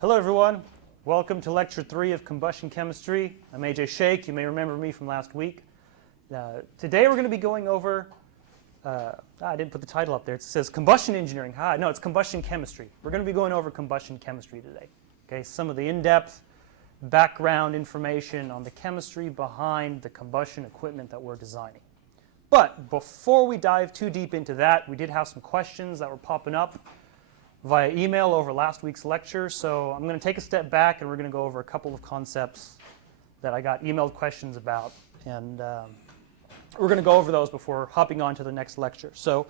Hello everyone, welcome to lecture 3 of Combustion Chemistry. I'm AJ Sheikh, you may remember me from last week. Today we're going to be going over, I didn't put the title up there, it says Combustion Engineering. No, it's Combustion Chemistry. We're going to be going over combustion chemistry today. Okay, some of the in-depth background information on the chemistry behind the combustion equipment that we're designing. But before we dive too deep into that, we did have some questions that were popping up via email over last week's lecture, so I'm going to take a step back and we're going to go over a couple of concepts that I got emailed questions about, and we're going to go over those before hopping on to the next lecture. So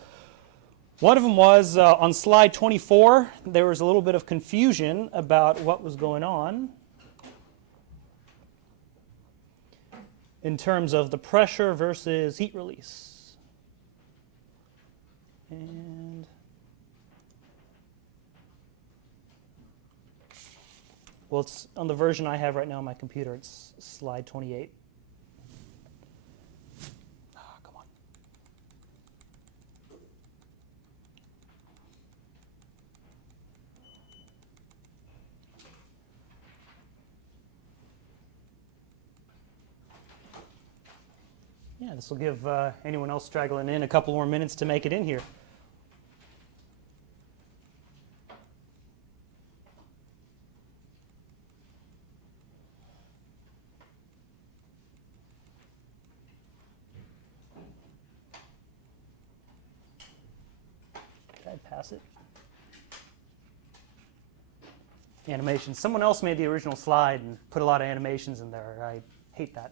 one of them was on slide 24, there was a little bit of confusion about what was going on in terms of the pressure versus heat release. And well, it's on the version I have right now on my computer. It's slide 28. Come on. Yeah, this will give anyone else straggling in a couple more minutes to make it in here. Pass it. Animations. Someone else made the original slide and put a lot of animations in there. I hate that.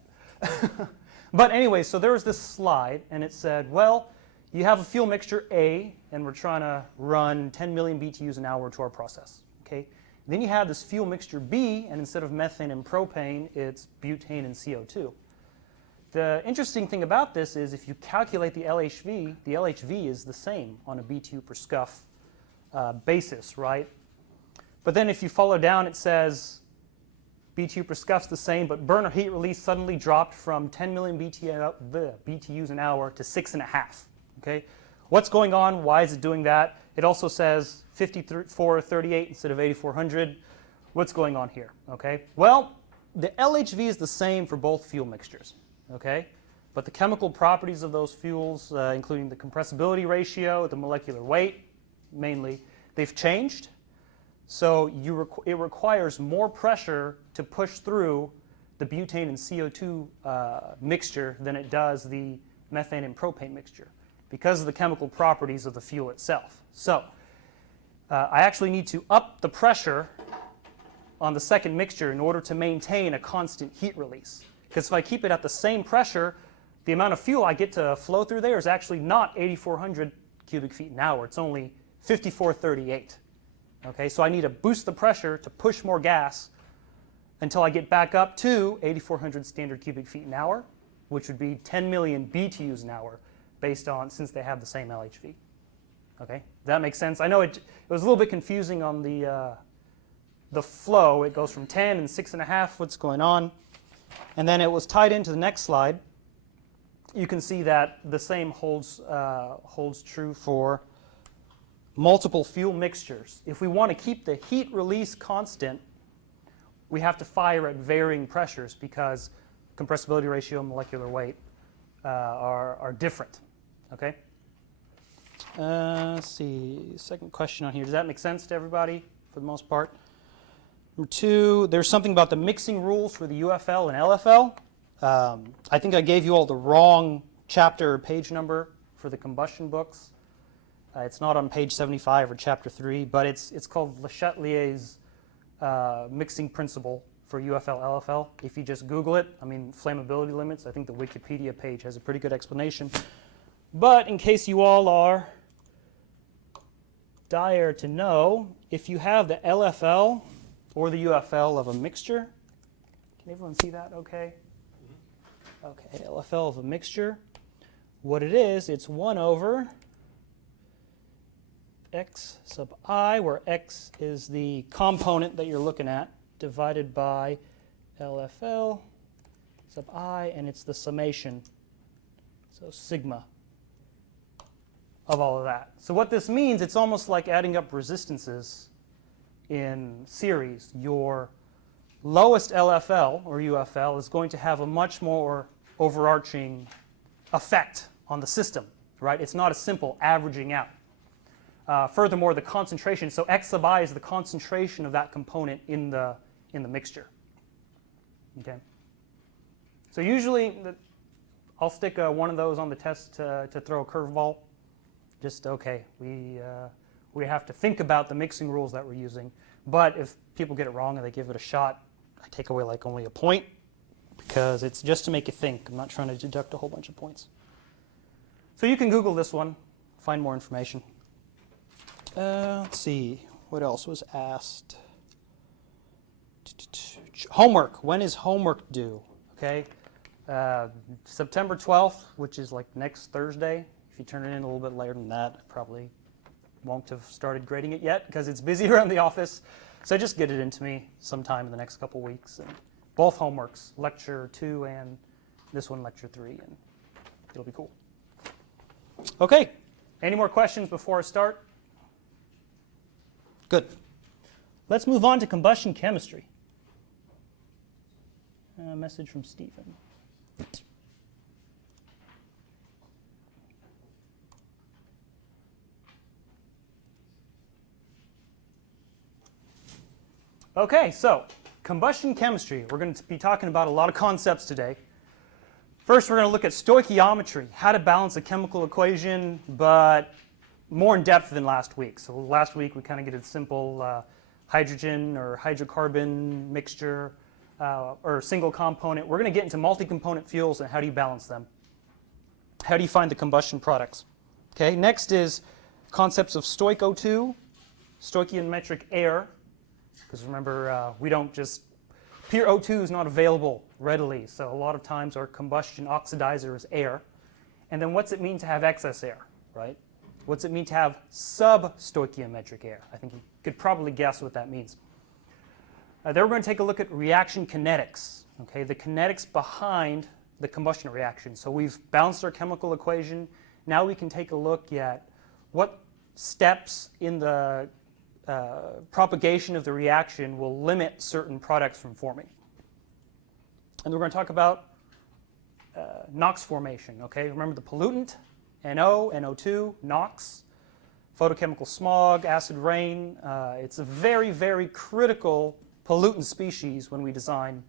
But anyway, so there was this slide, and it said, well, you have a fuel mixture A, and we're trying to run 10 million BTUs an hour to our process. Okay. Then you have this fuel mixture B, and instead of methane and propane, it's butane and CO2. The interesting thing about this is if you calculate the LHV is the same on a BTU per scuff basis, right? But then if you follow down, it says BTU per scuff's the same, but burner heat release suddenly dropped from 10 million BTUs an hour to 6.5. Okay? What's going on? Why is it doing that? It also says 5438 instead of 8400. What's going on here? Okay? Well, the LHV is the same for both fuel mixtures. Okay, but the chemical properties of those fuels, including the compressibility ratio, the molecular weight, mainly, they've changed. So it requires more pressure to push through the butane and CO2 mixture than it does the methane and propane mixture because of the chemical properties of the fuel itself. So I actually need to up the pressure on the second mixture in order to maintain a constant heat release. Because if I keep it at the same pressure, the amount of fuel I get to flow through there is actually not 8,400 cubic feet an hour. It's only 5,438. Okay, so I need to boost the pressure to push more gas until I get back up to 8,400 standard cubic feet an hour, which would be 10 million BTUs an hour based on, since they have the same LHV. Okay, that makes sense. I know it was a little bit confusing on the flow. It goes from 10 and 6.5. What's going on? And then it was tied into the next slide. You can see that the same holds true for multiple fuel mixtures. If we want to keep the heat release constant, we have to fire at varying pressures because compressibility ratio and molecular weight are different. Okay? Let's see. Second question on here. Does that make sense to everybody for the most part? Number 2, there's something about the mixing rules for the UFL and LFL. I think I gave you all the wrong chapter or page number for the combustion books. It's not on page 75 or chapter 3, but it's called Le Chatelier's mixing principle for UFL, LFL. If you just Google it, I mean, flammability limits, I think the Wikipedia page has a pretty good explanation. But in case you all are dire to know, if you have the LFL or the UFL of a mixture. Can everyone see that okay? Okay, LFL of a mixture. What it is, it's 1 over x sub I, where x is the component that you're looking at, divided by LFL sub I, and it's the summation, so sigma of all of that. So what this means, it's almost like adding up resistances in series, your lowest LFL or UFL is going to have a much more overarching effect on the system, right? It's not a simple averaging out. Furthermore, the concentration, so X sub I is the concentration of that component in the mixture. Okay. So usually, I'll stick one of those on the test to throw a curveball. Just okay, we have to think about the mixing rules that we're using. But if people get it wrong and they give it a shot, I take away like only a point because it's just to make you think. I'm not trying to deduct a whole bunch of points. So you can Google this one, find more information. Let's see, what else was asked? Homework. When is homework due? Okay, September 12th, which is like next Thursday. If you turn it in a little bit later than that, I probably won't have started grading it yet because it's busy around the office. So just get it into me sometime in the next couple weeks. And both homeworks, lecture 2 and this one, lecture 3, and it'll be cool. Okay, any more questions before I start? Good. Let's move on to combustion chemistry. A message from Stephen. Okay, so combustion chemistry. We're going to be talking about a lot of concepts today. First, we're going to look at stoichiometry, how to balance a chemical equation, but more in depth than last week. So last week we kind of get a simple hydrogen or hydrocarbon mixture or single component. We're going to get into multi-component fuels and how do you balance them? How do you find the combustion products? Okay, next is concepts of stoichio2, stoichiometric air. Because remember, we don't just, pure O2 is not available readily, so a lot of times our combustion oxidizer is air. And then what's it mean to have excess air, right? What's it mean to have sub-stoichiometric air? I think you could probably guess what that means. Then we're going to take a look at reaction kinetics, okay? The kinetics behind the combustion reaction. So we've balanced our chemical equation. Now we can take a look at what steps in the propagation of the reaction will limit certain products from forming. And we're going to talk about NOx formation, okay? Remember the pollutant, NO, NO2, NOx, photochemical smog, acid rain. It's a very, very critical pollutant species when we design,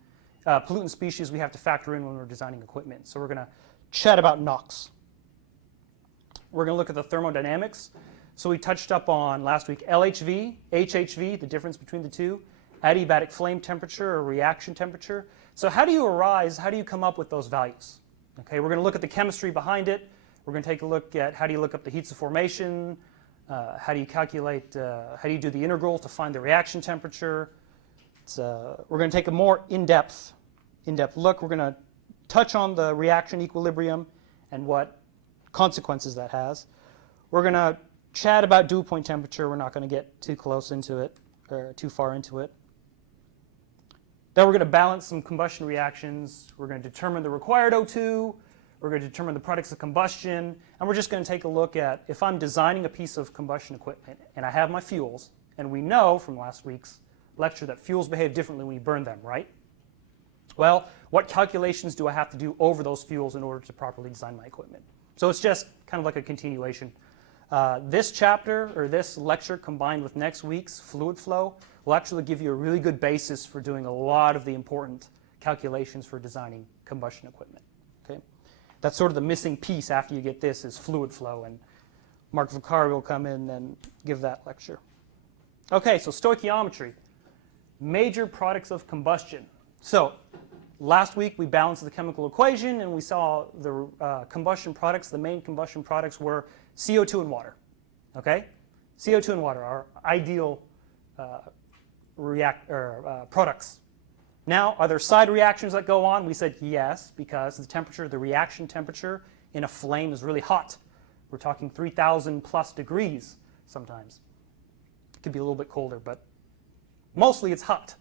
pollutant species we have to factor in when we're designing equipment. So we're going to chat about NOx. We're going to look at the thermodynamics. So we touched up on last week LHV, HHV, the difference between the two, adiabatic flame temperature or reaction temperature. So how do you come up with those values? Okay, we're going to look at the chemistry behind it. We're going to take a look at how do you look up the heats of formation, how do you calculate, how do you do the integral to find the reaction temperature. We're going to take a more in-depth look. We're going to touch on the reaction equilibrium and what consequences that has. We're going to chat about dew point temperature. We're not going to get too close into it or too far into it. Then we're going to balance some combustion reactions. We're going to determine the required O2. We're going to determine the products of combustion. And we're just going to take a look at if I'm designing a piece of combustion equipment and I have my fuels, and we know from last week's lecture that fuels behave differently when you burn them, right? Well, what calculations do I have to do over those fuels in order to properly design my equipment? So it's just kind of like a continuation. This chapter or this lecture combined with next week's fluid flow will actually give you a really good basis for doing a lot of the important calculations for designing combustion equipment. Okay, that's sort of the missing piece after you get this is fluid flow, and Mark Vicari will come in and give that lecture. Okay, so stoichiometry, major products of combustion. So last week we balanced the chemical equation and we saw the combustion products. The main combustion products were CO2 and water. Okay, CO2 and water are ideal products. Now, are there side reactions that go on? We said yes, because the temperature, the reaction temperature in a flame is really hot. We're talking 3,000 plus degrees sometimes. It could be a little bit colder, but mostly it's hot.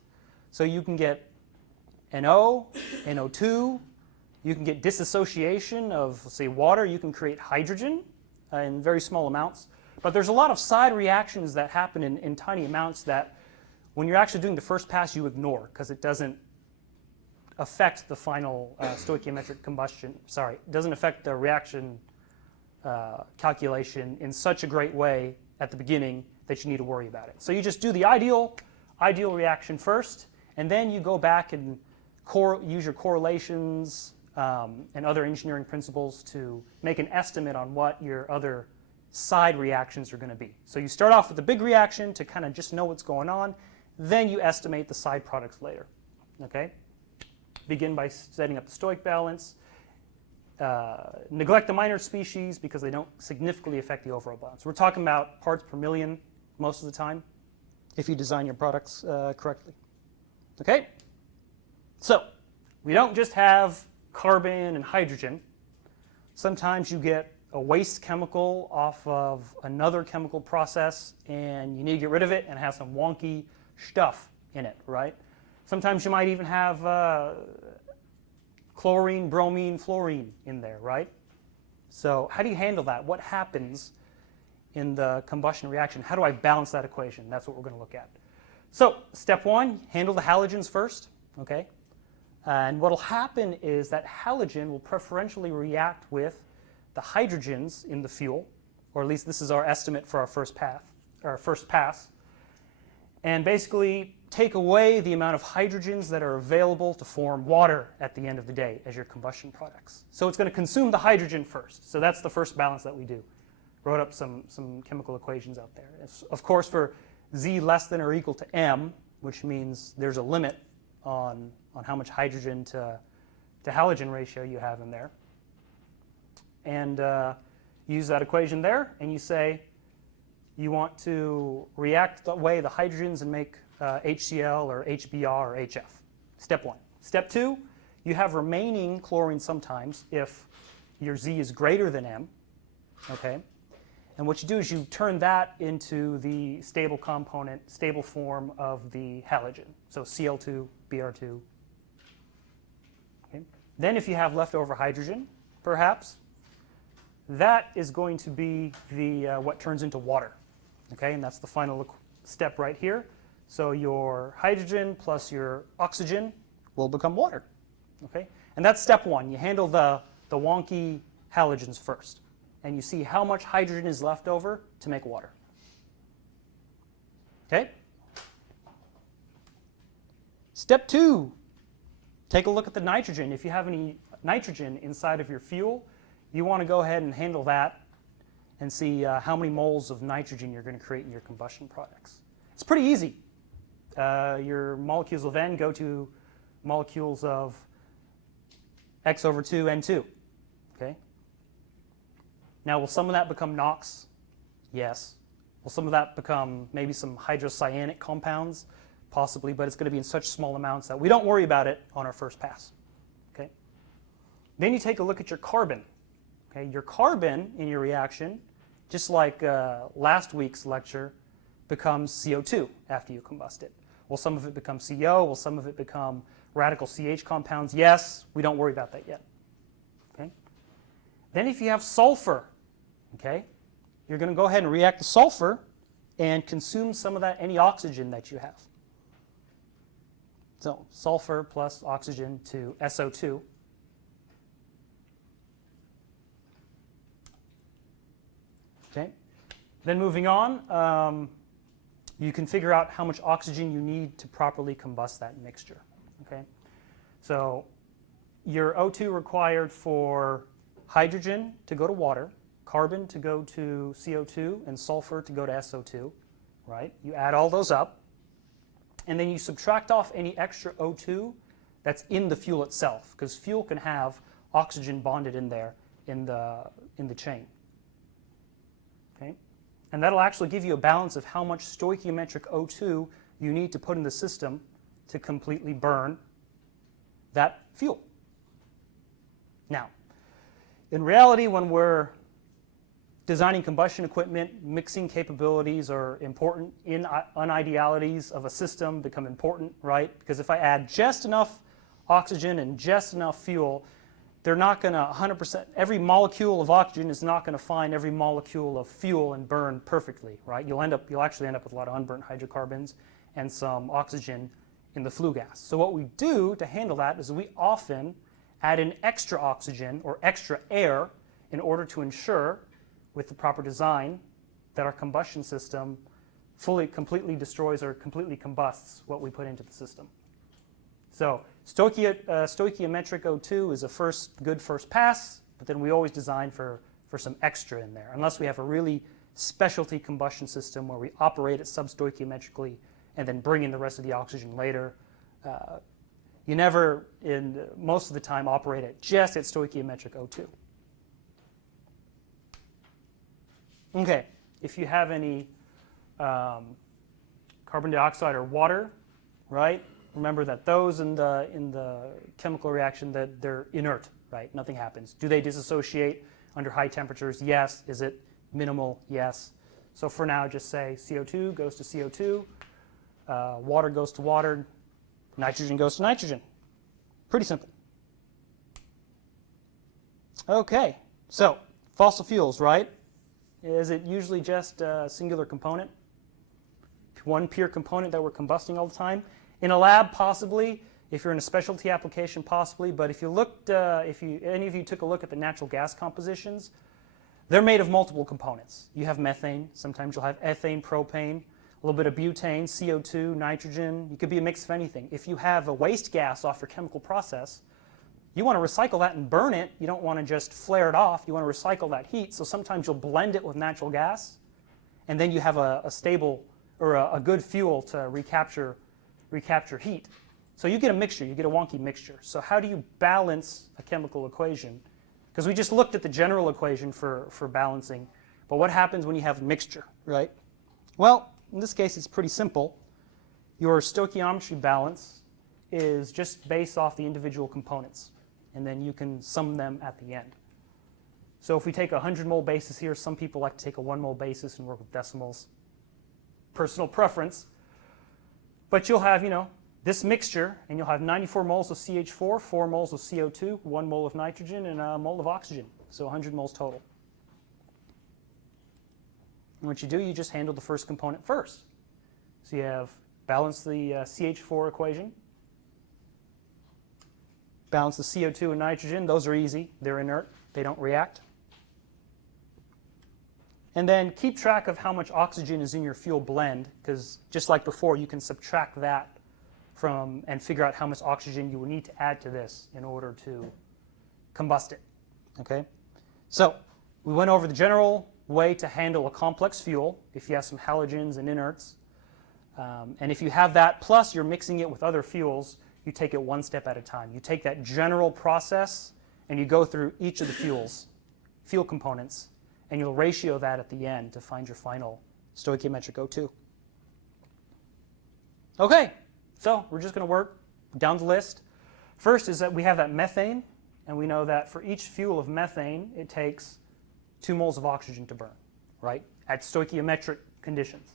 So you can get NO, NO2, you can get dissociation of, say, water. You can create hydrogen in very small amounts. But there's a lot of side reactions that happen in tiny amounts that When you're actually doing the first pass, you ignore because it doesn't affect the final stoichiometric combustion. Sorry, it doesn't affect the reaction calculation in such a great way at the beginning that you need to worry about it. So you just do the ideal reaction first, and then you go back and use your correlations and other engineering principles to make an estimate on what your other side reactions are going to be. So you start off with the big reaction to kind of just know what's going on, then you estimate the side products later. Okay? Begin by setting up the stoic balance. Neglect the minor species because they don't significantly affect the overall balance. We're talking about parts per million most of the time if you design your products correctly. Okay? So we don't just have carbon and hydrogen. Sometimes you get a waste chemical off of another chemical process and you need to get rid of it and have some wonky stuff in it, right? Sometimes you might even have chlorine, bromine, fluorine in there, right? So how do you handle that? What happens in the combustion reaction? How do I balance that equation? That's what we're going to look at. So step one, handle the halogens first, okay? And what will happen is that halogen will preferentially react with the hydrogens in the fuel, or at least this is our estimate for our first pass, and basically take away the amount of hydrogens that are available to form water at the end of the day as your combustion products. So it's going to consume the hydrogen first. So that's the first balance that we do. Wrote up some chemical equations out there. It's, of course, for Z less than or equal to M, which means there's a limit on how much hydrogen to halogen ratio you have in there. And use that equation there, and you say you want to react away the hydrogens and make HCl or HBr or HF. Step one. Step two, you have remaining chlorine sometimes if your Z is greater than M. Okay? And what you do is you turn that into the stable component, stable form of the halogen. So Cl2, Br2. Okay? Then if you have leftover hydrogen, perhaps, that is going to be the what turns into water. Okay? And that's the final step right here. So your hydrogen plus your oxygen will become water. Okay? And that's step one. You handle the wonky halogens first. And you see how much hydrogen is left over to make water. Okay? Step two, take a look at the nitrogen. If you have any nitrogen inside of your fuel, you want to go ahead and handle that and see how many moles of nitrogen you're going to create in your combustion products. It's pretty easy. Your molecules will then go to molecules of X over 2 N2. Okay? Now, will some of that become NOx? Yes. Will some of that become maybe some hydrocyanic compounds? Possibly, but it's going to be in such small amounts that we don't worry about it on our first pass. Okay? Then you take a look at your carbon. Okay? Your carbon in your reaction, just like last week's lecture, becomes CO2 after you combust it. Will some of it become CO? Will some of it become radical CH compounds? Yes. We don't worry about that yet. Okay? Then if you have sulfur, okay, you're going to go ahead and react the sulfur and consume some of that, any oxygen that you have. So sulfur plus oxygen to SO2. Okay. Then moving on, you can figure out how much oxygen you need to properly combust that mixture. Okay. So your O2 required for hydrogen to go to water, carbon to go to CO2, and sulfur to go to SO2, right? You add all those up, and then you subtract off any extra O2 that's in the fuel itself, because fuel can have oxygen bonded in there in the chain. Okay? And that'll actually give you a balance of how much stoichiometric O2 you need to put in the system to completely burn that fuel. Now, in reality, when we're designing combustion equipment, mixing capabilities are important. Unidealities of a system become important, right? Because if I add just enough oxygen and just enough fuel, they're not going to 100%, every molecule of oxygen is not going to find every molecule of fuel and burn perfectly, right? You'll actually end up with a lot of unburnt hydrocarbons, and some oxygen in the flue gas. So what we do to handle that is we often add in extra oxygen or extra air in order to ensure, with the proper design, that our combustion system completely destroys or completely combusts what we put into the system. So stoichiometric O2 is a good first pass, but then we always design for some extra in there, unless we have a really specialty combustion system where we operate it substoichiometrically and then bring in the rest of the oxygen later. You never, most of the time, operate it just at stoichiometric O2. Okay, if you have any carbon dioxide or water, right? Remember that those in the chemical reaction, that they're inert, right? Nothing happens. Do they dissociate under high temperatures? Yes. Is it minimal? Yes. So for now, just say CO2 goes to CO2, water goes to water, nitrogen goes to nitrogen. Pretty simple. Okay, so fossil fuels, right? Is it usually just a singular component? One pure component that we're combusting all the time? In a lab, possibly. If you're in a specialty application, possibly. But if you looked, any of you took a look at the natural gas compositions, they're made of multiple components. You have methane. Sometimes you'll have ethane, propane, a little bit of butane, CO2, nitrogen. You could be a mix of anything. If you have a waste gas off your chemical process, you want to recycle that and burn it. You don't want to just flare it off. You want to recycle that heat. So sometimes you'll blend it with natural gas, and then you have a stable or a good fuel to recapture heat. So you get a mixture. You get a wonky mixture. So how do you balance a chemical equation? Because we just looked at the general equation for balancing. But what happens when you have a mixture, right? Well, in this case, it's pretty simple. Your stoichiometry balance is just based off the individual components, and then you can sum them at the end. So if we take a 100 mole basis here, some people like to take a 1 mole basis and work with decimals. Personal preference. But you'll have, this mixture, and you'll have 94 moles of CH4, 4 moles of CO2, 1 mole of nitrogen, and a mole of oxygen. So 100 moles total. And what you do, you just handle the first component first. So you have balance the CH4 equation, balance the CO2 and nitrogen. Those are easy. They're inert. They don't react. And then keep track of how much oxygen is in your fuel blend, because just like before, you can subtract that from and figure out how much oxygen you will need to add to this in order to combust it. Okay? So we went over the general way to handle a complex fuel if you have some halogens and inerts. And if you have that, plus you're mixing it with other fuels, you take it one step at a time. You take that general process and you go through each of the fuel components, and you'll ratio that at the end to find your final stoichiometric O2. Okay, so we're just going to work down the list. First is that we have that methane, and we know that for each fuel of methane, it takes 2 moles of oxygen to burn, right, at stoichiometric conditions.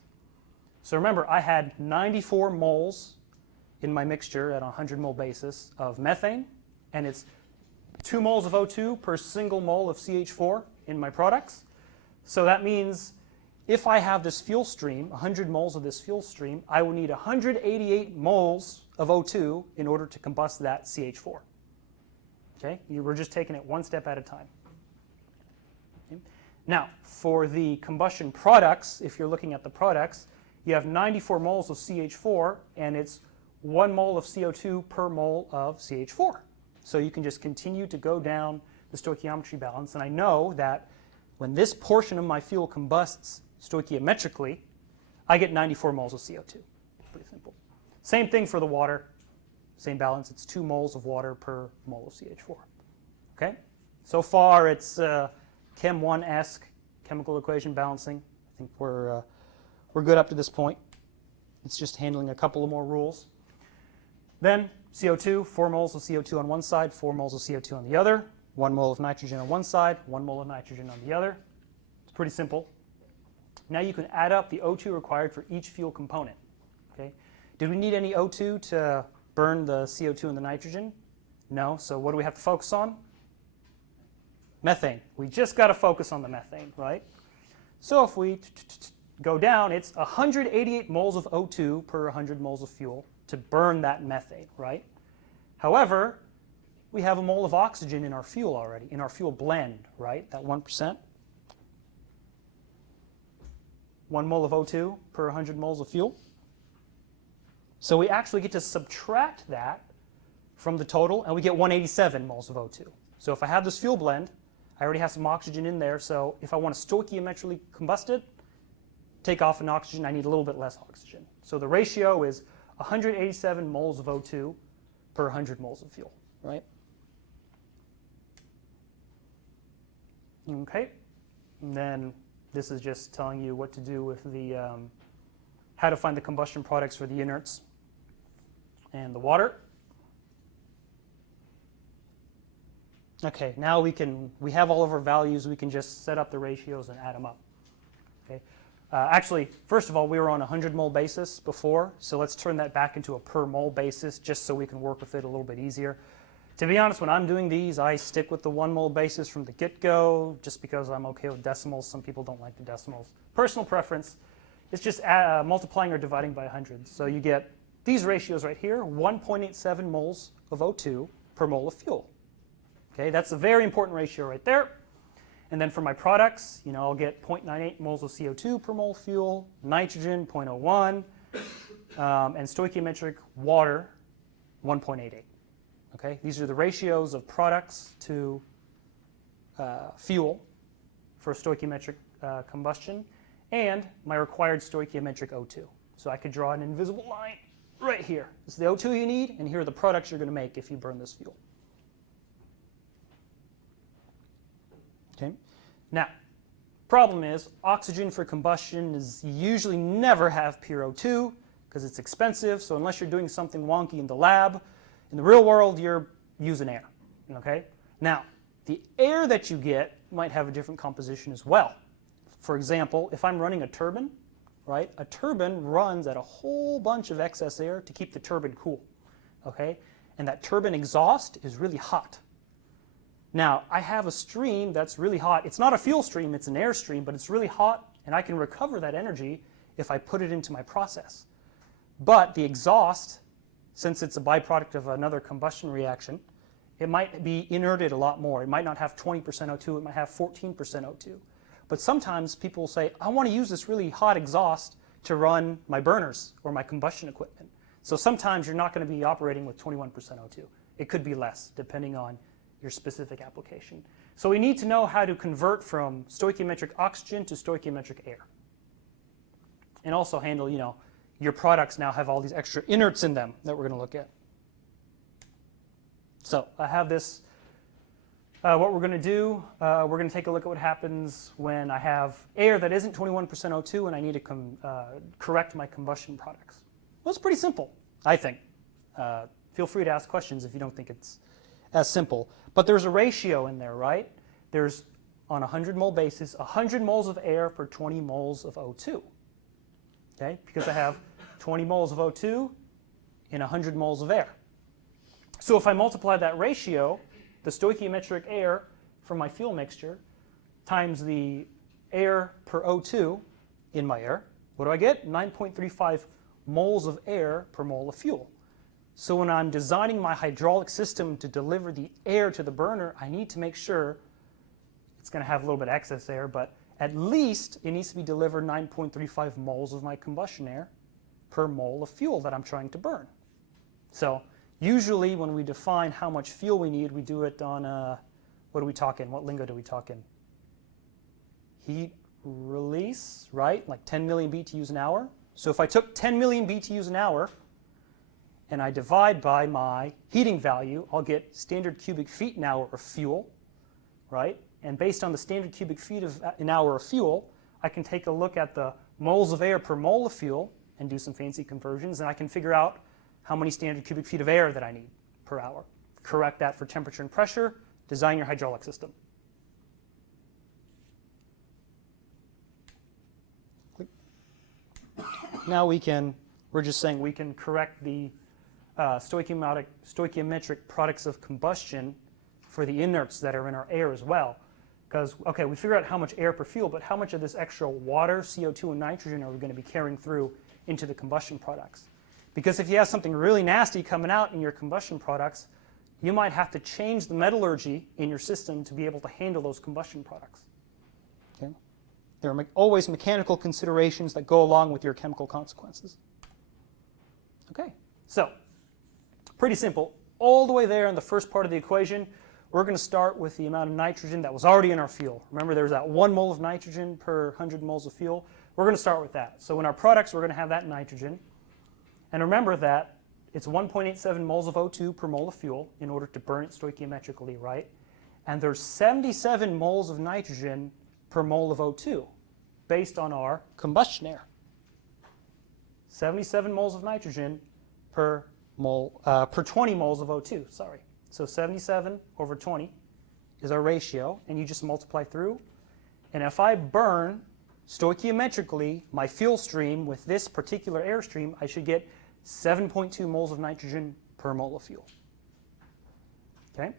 So remember, I had 94 moles in my mixture at a 100 mole basis of methane, and it's 2 moles of O2 per single mole of CH4 in my products. So that means if I have this fuel stream, 100 moles of this fuel stream, I will need 188 moles of O2 in order to combust that CH4. Okay? We're just taking it one step at a time. Okay? Now, for the combustion products, if you're looking at the products, you have 94 moles of CH4, and it's 1 mole of CO2 per mole of CH4. So you can just continue to go down the stoichiometry balance, and I know that when this portion of my fuel combusts stoichiometrically, I get 94 moles of CO2. Pretty simple. Same thing for the water. Same balance. It's 2 moles of water per mole of CH4. Okay? So far, it's Chem 1-esque chemical equation balancing. I think we're good up to this point. It's just handling a couple of more rules. Then CO2, 4 moles of CO2 on one side, 4 moles of CO2 on the other. 1 mole of nitrogen on one side, 1 mole of nitrogen on the other. It's pretty simple. Now you can add up the O2 required for each fuel component. Okay? Did we need any O2 to burn the CO2 and the nitrogen? No. So what do we have to focus on? Methane. We just got to focus on the methane, right? So if we go down, it's 188 moles of O2 per 100 moles of fuel to burn that methane, right? However, we have a mole of oxygen in our fuel already, in our fuel blend, right? That 1%. 1 mole of O2 per 100 moles of fuel. So we actually get to subtract that from the total, and we get 187 moles of O2. So if I have this fuel blend, I already have some oxygen in there, so if I want to stoichiometrically combust it, take off an oxygen, I need a little bit less oxygen. So the ratio is 187 moles of O2 per 100 moles of fuel, right? Okay, and then this is just telling you what to do with the, how to find the combustion products for the inerts and the water. Okay, now we have all of our values, we can just set up the ratios and add them up. Okay. Actually, first of all, we were on a 100 mole basis before, so let's turn that back into a per mole basis just so we can work with it a little bit easier. To be honest, when I'm doing these, I stick with the 1 mole basis from the get-go just because I'm okay with decimals. Some people don't like the decimals. Personal preference, it's just multiplying or dividing by 100. So you get these ratios right here, 1.87 moles of O2 per mole of fuel. Okay, that's a very important ratio right there. And then for my products, I'll get 0.98 moles of CO2 per mole fuel, nitrogen 0.01, and stoichiometric water 1.88. Okay, these are the ratios of products to fuel for stoichiometric combustion, and my required stoichiometric O2. So I could draw an invisible line right here. This is the O2 you need, and here are the products you're going to make if you burn this fuel. Okay. Now, problem is oxygen for combustion is usually never have pure O2 because it's expensive. So unless you're doing something wonky in the lab, in the real world you're using air. Okay. Now, the air that you get might have a different composition as well. For example, if I'm running a turbine, right? A turbine runs at a whole bunch of excess air to keep the turbine cool. Okay, and that turbine exhaust is really hot. Now, I have a stream that's really hot. It's not a fuel stream, it's an air stream, but it's really hot, and I can recover that energy if I put it into my process. But the exhaust, since it's a byproduct of another combustion reaction, it might be inerted a lot more. It might not have 20% O2, it might have 14% O2. But sometimes people will say, I want to use this really hot exhaust to run my burners or my combustion equipment. So sometimes you're not going to be operating with 21% O2. It could be less, depending on your specific application. So we need to know how to convert from stoichiometric oxygen to stoichiometric air. And also handle, your products now have all these extra inerts in them that we're going to look at. So I have this, what we're going to do, we're going to take a look at what happens when I have air that isn't 21% O2 and I need to correct my combustion products. Well, it's pretty simple, I think. Feel free to ask questions if you don't think it's as simple. But there's a ratio in there, right? There's, on a 100 mole basis, 100 moles of air per 20 moles of O2. Okay? Because I have 20 moles of O2 in 100 moles of air. So if I multiply that ratio, the stoichiometric air from my fuel mixture times the air per O2 in my air, what do I get? 9.35 moles of air per mole of fuel. So when I'm designing my hydraulic system to deliver the air to the burner, I need to make sure it's going to have a little bit of excess air, but at least it needs to be delivered 9.35 moles of my combustion air per mole of fuel that I'm trying to burn. So usually when we define how much fuel we need, we do it on, what do we talk in? What lingo do we talk in? Heat release, right? Like 10 million BTUs an hour. So if I took 10 million BTUs an hour, and I divide by my heating value, I'll get standard cubic feet an hour of fuel, right? And based on the standard cubic feet an hour of fuel, I can take a look at the moles of air per mole of fuel and do some fancy conversions, and I can figure out how many standard cubic feet of air that I need per hour. Correct that for temperature and pressure, design your hydraulic system. Now we're just saying we can correct the stoichiometric products of combustion for the inerts that are in our air as well. Because, okay, we figure out how much air per fuel, but how much of this extra water, CO2, and nitrogen are we going to be carrying through into the combustion products? Because if you have something really nasty coming out in your combustion products, you might have to change the metallurgy in your system to be able to handle those combustion products. Okay? There are always mechanical considerations that go along with your chemical consequences. Okay, so pretty simple. All the way there in the first part of the equation, we're going to start with the amount of nitrogen that was already in our fuel. Remember, there's that 1 mole of nitrogen per 100 moles of fuel. We're going to start with that. So in our products, we're going to have that nitrogen. And remember that it's 1.87 moles of O2 per mole of fuel in order to burn it stoichiometrically, right? And there's 77 moles of nitrogen per mole of O2 based on our combustion air. 77 moles of nitrogen per 20 moles of O2, sorry. So 77 over 20 is our ratio, and you just multiply through. And if I burn stoichiometrically my fuel stream with this particular air stream, I should get 7.2 moles of nitrogen per mole of fuel. Okay?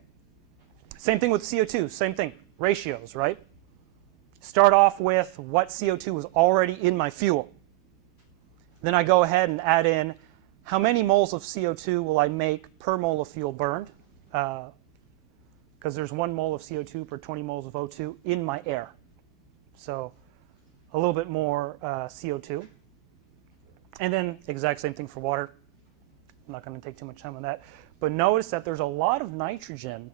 Same thing with CO2, same thing, ratios, right? Start off with what CO2 was already in my fuel. Then I go ahead and add in how many moles of CO2 will I make per mole of fuel burned, because there's 1 mole of CO2 per 20 moles of O2 in my air. So a little bit more CO2. And then exact same thing for water. I'm not going to take too much time on that. But notice that there's a lot of nitrogen.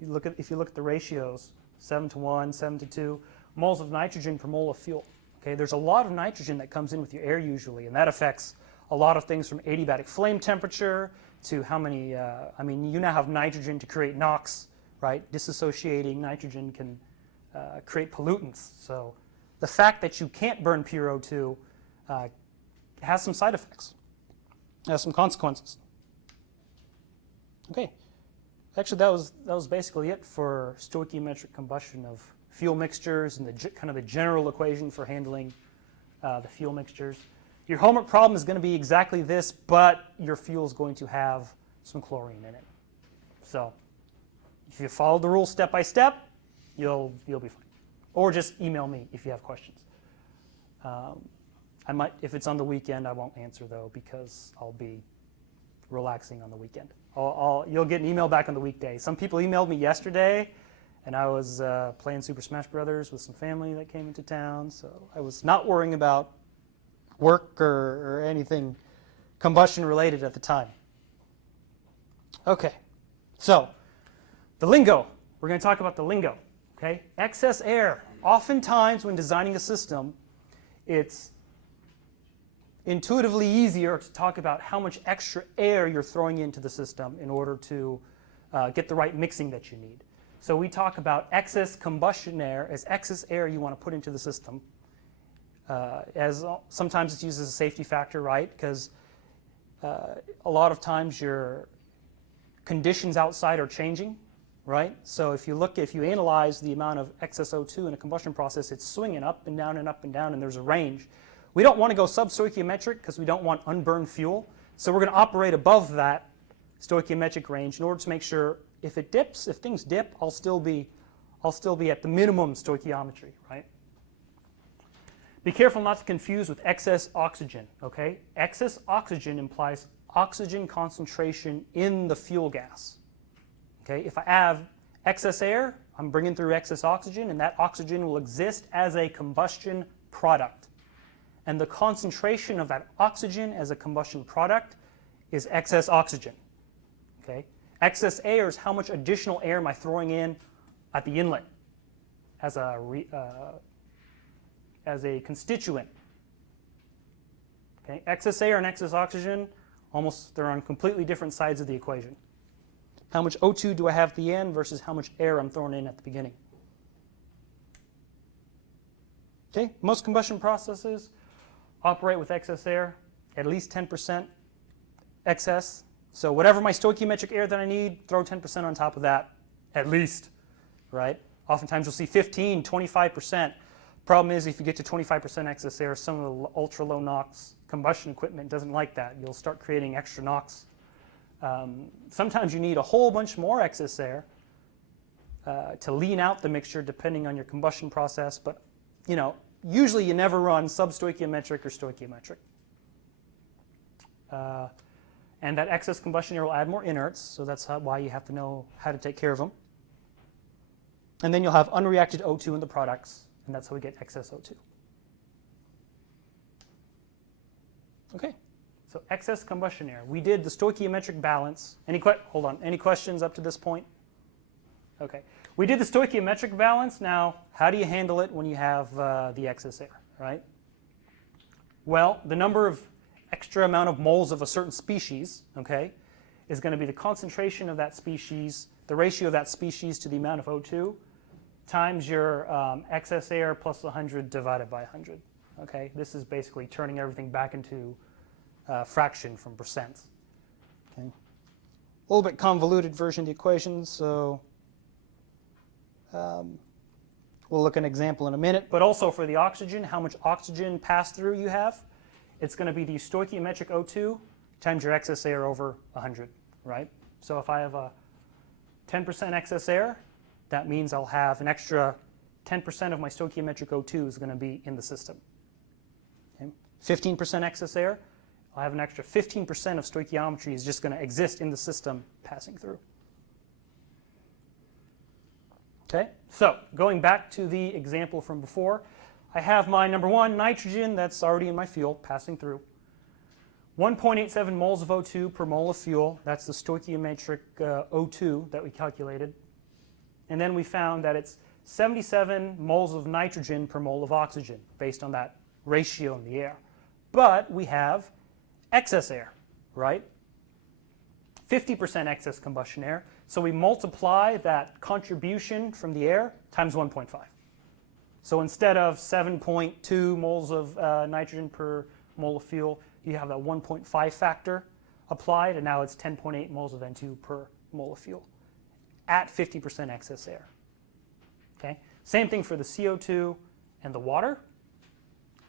If you look at the ratios, 7 to 1, 7 to 2, moles of nitrogen per mole of fuel. Okay, there's a lot of nitrogen that comes in with your air usually, and that affects a lot of things from adiabatic flame temperature to how many, you now have nitrogen to create NOx, right? Dissociating nitrogen can create pollutants. So the fact that you can't burn pure O2 has some side effects, has some consequences. Okay, actually that was basically it for stoichiometric combustion of fuel mixtures and kind of the general equation for handling the fuel mixtures. Your homework problem is going to be exactly this, but your fuel is going to have some chlorine in it. So if you follow the rules step by step, you'll be fine. Or just email me if you have questions. If it's on the weekend, I won't answer though because I'll be relaxing on the weekend. You'll get an email back on the weekday. Some people emailed me yesterday, and I was playing Super Smash Brothers with some family that came into town, so I was not worrying about work or anything combustion related at the time. Okay, so the lingo. We're going to talk about the lingo. Okay, excess air. Oftentimes when designing a system, it's intuitively easier to talk about how much extra air you're throwing into the system in order to get the right mixing that you need. So we talk about excess combustion air as excess air you want to put into the system. As sometimes it's used as a safety factor, right? Because a lot of times your conditions outside are changing, right? So if you analyze the amount of excess O2 in a combustion process, it's swinging up and down and up and down, and there's a range. We don't want to go sub-stoichiometric because we don't want unburned fuel. So we're going to operate above that stoichiometric range in order to make sure if things dip, I'll still be at the minimum stoichiometry, right? Be careful not to confuse with excess oxygen, okay? Excess oxygen implies oxygen concentration in the fuel gas. Okay? If I have excess air, I'm bringing through excess oxygen, and that oxygen will exist as a combustion product. And the concentration of that oxygen as a combustion product is excess oxygen. Okay? Excess air is how much additional air am I throwing in at the inlet as a constituent. Okay? Excess air and excess oxygen, they're on completely different sides of the equation. How much O2 do I have at the end versus how much air I'm throwing in at the beginning. Okay? Most combustion processes operate with excess air, at least 10% excess. So whatever my stoichiometric air that I need, throw 10% on top of that, at least, right? Oftentimes you'll see 15, 25%. Problem is, if you get to 25% excess air, some of the ultra low NOx combustion equipment doesn't like that. You'll start creating extra NOx. Sometimes you need a whole bunch more excess air to lean out the mixture depending on your combustion process, but usually you never run substoichiometric or stoichiometric. And that excess combustion air will add more inerts, so that's why you have to know how to take care of them. And then you'll have unreacted O2 in the products, and that's how we get excess O2. Okay, so excess combustion air. We did the stoichiometric balance. Hold on, any questions up to this point? Okay, we did the stoichiometric balance. Now, how do you handle it when you have the excess air, right? Well, the number of extra amount of moles of a certain species, okay, is going to be the concentration of that species, the ratio of that species to the amount of O2, times your excess air plus 100 divided by 100. Okay, this is basically turning everything back into fraction from percent. Okay, a little bit convoluted version of the equation, so we'll look at an example in a minute. But also for the oxygen, how much oxygen pass-through you have, it's going to be the stoichiometric O2 times your excess air over 100, right? So if I have a 10% excess air, that means I'll have an extra 10% of my stoichiometric O2 is going to be in the system. Okay? 15% excess air, I'll have an extra 15% of stoichiometry is just going to exist in the system passing through. Okay, so going back to the example from before, I have my number one, nitrogen, that's already in my fuel, passing through. 1.87 moles of O2 per mole of fuel, that's the stoichiometric O2 that we calculated. And then we found that it's 77 moles of nitrogen per mole of oxygen, based on that ratio in the air. But we have excess air, right? 50% excess combustion air. So we multiply that contribution from the air times 1.5. So instead of 7.2 moles of nitrogen per mole of fuel, you have that 1.5 factor applied, and now it's 10.8 moles of N2 per mole of fuel at 50% excess air. Okay? Same thing for the CO2 and the water.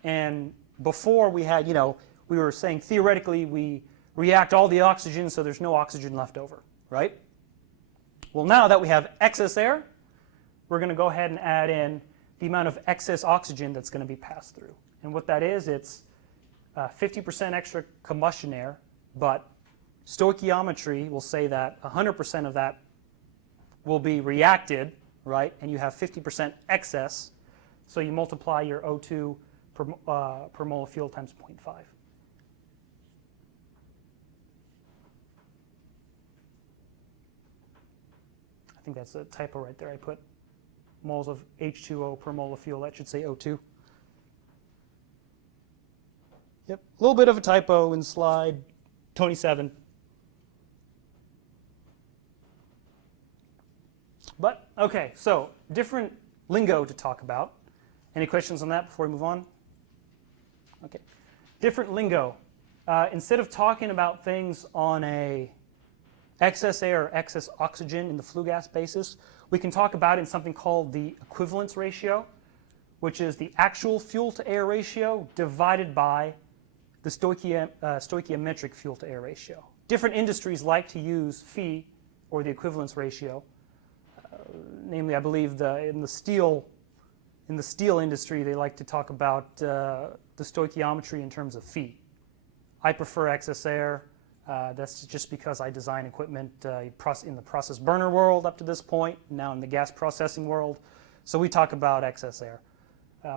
And before we had, we were saying theoretically we react all the oxygen so there's no oxygen left over, right? Well, now that we have excess air, we're going to go ahead and add in the amount of excess oxygen that's going to be passed through. And what that is, it's 50% extra combustion air, but stoichiometry will say that 100% of that will be reacted, right? And you have 50% excess, so you multiply your O2 per mole of fuel times 0.5. I think that's a typo right there. I put moles of H2O per mole of fuel. That should say O2. Yep, a little bit of a typo in slide 27. But, okay, so different lingo to talk about. Any questions on that before we move on? Okay. Different lingo. Instead of talking about things on a excess air or excess oxygen in the flue gas basis, we can talk about it in something called the equivalence ratio, which is the actual fuel to air ratio divided by the stoichiometric fuel to air ratio. Different industries like to use phi, or the equivalence ratio. Namely, I believe in the steel industry, they like to talk about the stoichiometry in terms of phi. I prefer excess air. That's just because I design equipment in the process burner world up to this point, now in the gas processing world. So we talk about excess air.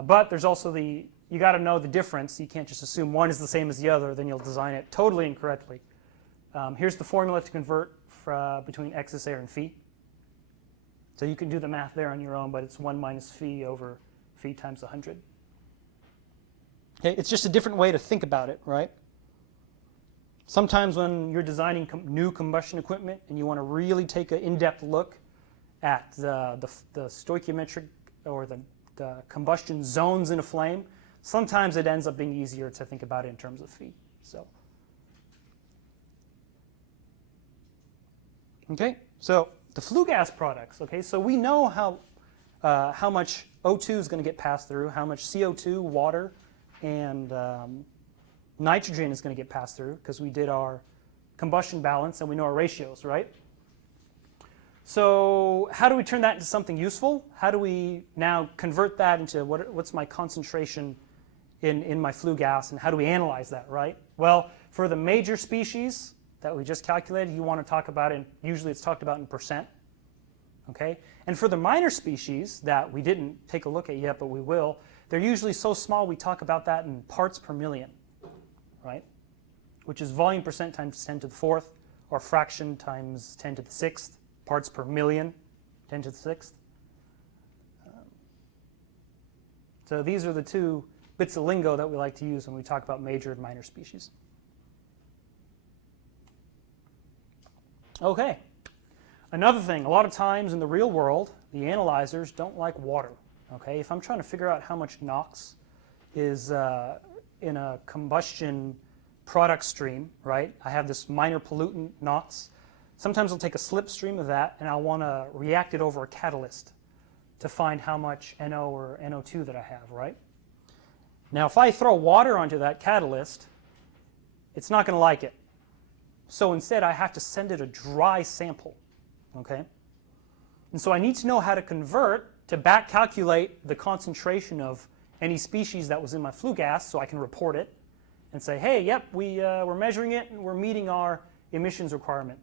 But there's also you got to know the difference. You can't just assume one is the same as the other, then you'll design it totally incorrectly. Here's the formula to convert between excess air and phi. So you can do the math there on your own, but it's 1 minus phi over phi times 100. Okay, it's just a different way to think about it, right? Sometimes when you're designing new combustion equipment and you want to really take an in-depth look at the stoichiometric or the combustion zones in a flame, sometimes it ends up being easier to think about it in terms of phi. So, okay, so the flue gas products. Okay, so we know how much O2 is going to get passed through, how much CO2, water, and nitrogen is going to get passed through because we did our combustion balance and we know our ratios, right? So how do we turn that into something useful? How do we now convert that into what's my concentration in my flue gas, and how do we analyze that, right? Well, for the major species that we just calculated, you want to talk about it, usually it's talked about in percent, okay? And for the minor species that we didn't take a look at yet, but we will, they're usually so small we talk about that in parts per million, right? Which is volume percent times 10 to the fourth, or fraction times 10 to the sixth, parts per million, 10 to the sixth. So these are the two bits of lingo that we like to use when we talk about major and minor species. Okay, another thing, a lot of times in the real world, the analyzers don't like water. Okay, if I'm trying to figure out how much NOx is in a combustion product stream, right? I have this minor pollutant NOx. Sometimes I'll take a slipstream of that and I'll want to react it over a catalyst to find how much NO or NO2 that I have, right? Now, if I throw water onto that catalyst, it's not going to like it. So instead, I have to send it a dry sample, okay? And so I need to know how to convert to back calculate the concentration of any species that was in my flue gas so I can report it and say, hey, yep, we're measuring it and we're meeting our emissions requirement.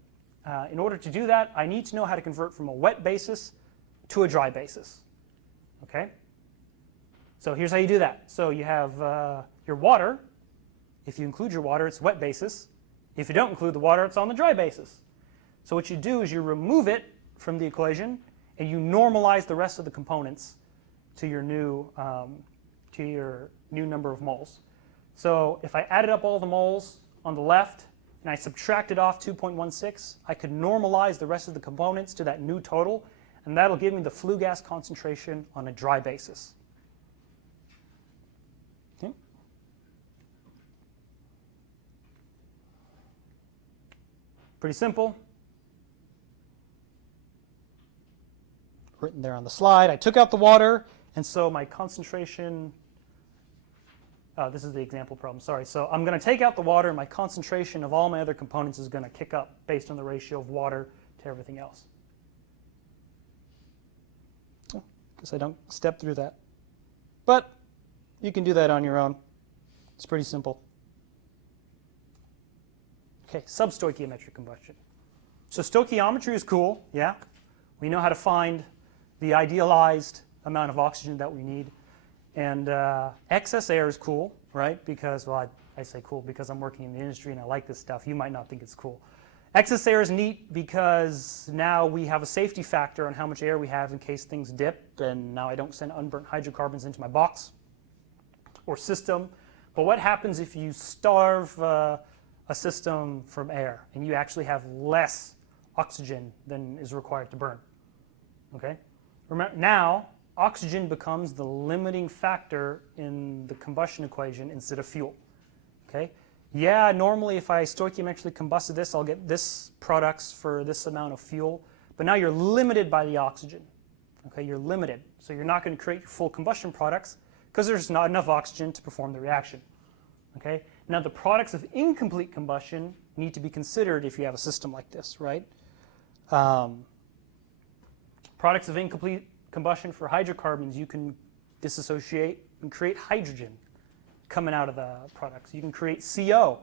In order to do that, I need to know how to convert from a wet basis to a dry basis, okay? So here's how you do that. So you have your water. If you include your water, it's wet basis. If you don't include the water, it's on the dry basis. So what you do is you remove it from the equation and you normalize the rest of the components to your new number of moles. So if I added up all the moles on the left and I subtracted off 2.16, I could normalize the rest of the components to that new total, and that'll give me the flue gas concentration on a dry basis. Okay. Pretty simple. Written there on the slide. I took out the water, and so my concentration, this is the example problem, sorry. So I'm going to take out the water, and my concentration of all my other components is going to kick up based on the ratio of water to everything else. Guess I don't step through that. But you can do that on your own. It's pretty simple. Okay, substoichiometric combustion. So stoichiometry is cool, yeah. We know how to find the idealized amount of oxygen that we need. And excess air is cool, right? Because, well, I say cool because I'm working in the industry and I like this stuff. You might not think it's cool. Excess air is neat because now we have a safety factor on how much air we have in case things dip, and now I don't send unburnt hydrocarbons into my box or system. But what happens if you starve a system from air and you actually have less oxygen than is required to burn? Okay? Remember, now oxygen becomes the limiting factor in the combustion equation instead of fuel. Okay? Yeah, normally if I stoichiometrically combusted this, I'll get this products for this amount of fuel. But now you're limited by the oxygen. Okay, you're limited. So you're not going to create your full combustion products because there's not enough oxygen to perform the reaction. Okay? Now the products of incomplete combustion need to be considered if you have a system like this, right? Products of incomplete combustion for hydrocarbons, you can disassociate and create hydrogen coming out of the products. You can create CO,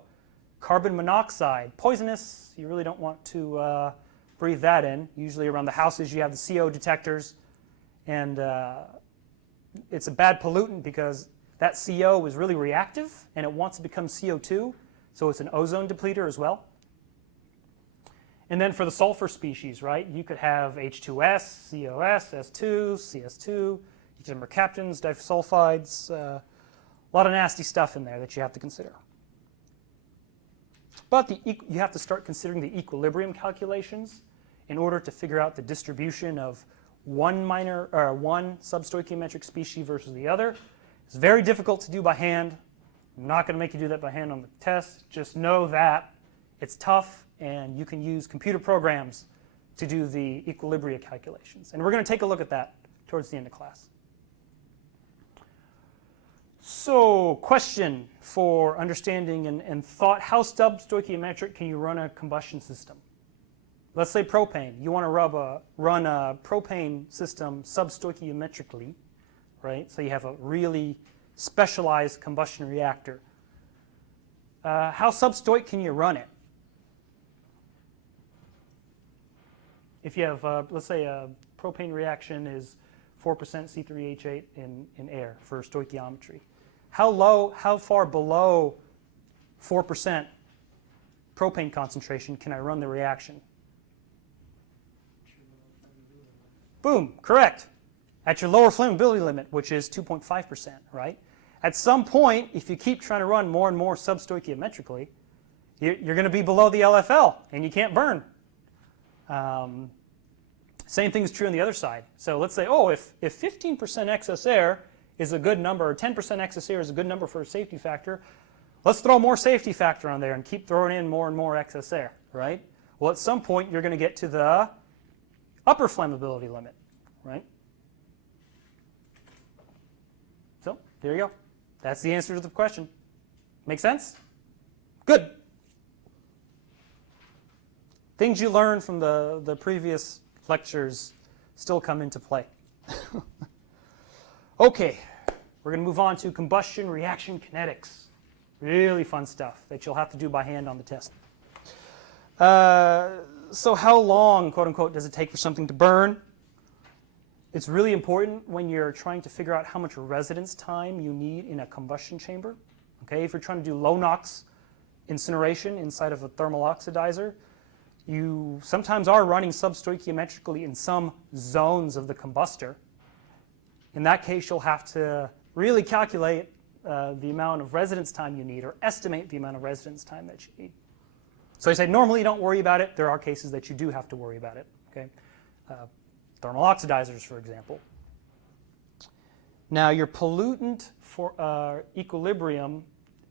carbon monoxide, poisonous. You really don't want to breathe that in. Usually around the houses you have the CO detectors, and it's a bad pollutant because that CO is really reactive and it wants to become CO2, so it's an ozone depleter as well. And then for the sulfur species, right, you could have H2S, COS, S2, CS2, you could have mercaptans, disulfides, a lot of nasty stuff in there that you have to consider. But you have to start considering the equilibrium calculations in order to figure out the distribution of one substoichiometric species versus the other. It's very difficult to do by hand. I'm not going to make you do that by hand on the test. Just know that it's tough and you can use computer programs to do the equilibria calculations. And we're going to take a look at that towards the end of class. So, question for understanding and thought, how substoichiometric can you run a combustion system? let's say propane. You want to run a propane system substoichiometrically, right? So you have a really specialized combustion reactor. How substoic can you run it? If you have, let's say a propane reaction is 4% C3H8 in air for stoichiometry. How far below 4% propane concentration can I run the reaction? Boom, correct. At your lower flammability limit, which is 2.5%, right? At some point, if you keep trying to run more and more substoichiometrically, you're going to be below the LFL, and you can't burn. Same thing is true on the other side. So let's say, oh, if 15% excess air is a good number, or 10% excess air is a good number for a safety factor, let's throw more safety factor on there and keep throwing in more and more excess air, right? Well, at some point, you're going to get to the upper flammability limit, right? So there you go. That's the answer to the question. Make sense? Good. Things you learned from the previous lectures still come into play. Okay, we're going to move on to combustion reaction kinetics. Really fun stuff that you'll have to do by hand on the test. So how long, quote unquote, does it take for something to burn? It's really important when you're trying to figure out how much residence time you need in a combustion chamber. Okay, if you're trying to do low NOx incineration inside of a thermal oxidizer, you sometimes are running substoichiometrically in some zones of the combustor. In that case, you'll have to really calculate the amount of residence time you need, or estimate the amount of residence time that you need. So I say normally don't worry about it. There are cases that you do have to worry about it. Okay, thermal oxidizers, for example. Now your pollutant for equilibrium,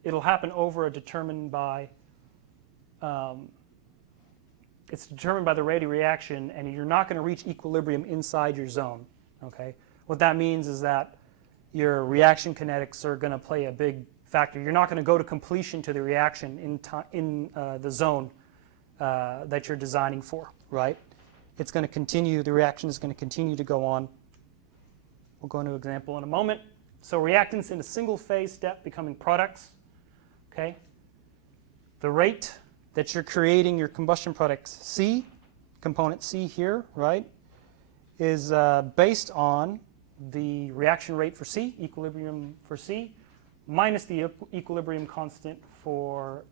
it'll happen over a determined by it's determined by the rate of reaction, and you're not going to reach equilibrium inside your zone. Okay, what that means is that your reaction kinetics are going to play a big factor. You're not going to go to completion to the reaction in the zone that you're designing for, right? It's going to continue, the reaction is going to continue to go on. We'll go into an example in a moment. So reactants in a single phase step becoming products, okay? The rate that you're creating your combustion products C, component C here, right, is based on the reaction rate for C, equilibrium for C, minus the equilibrium constant for,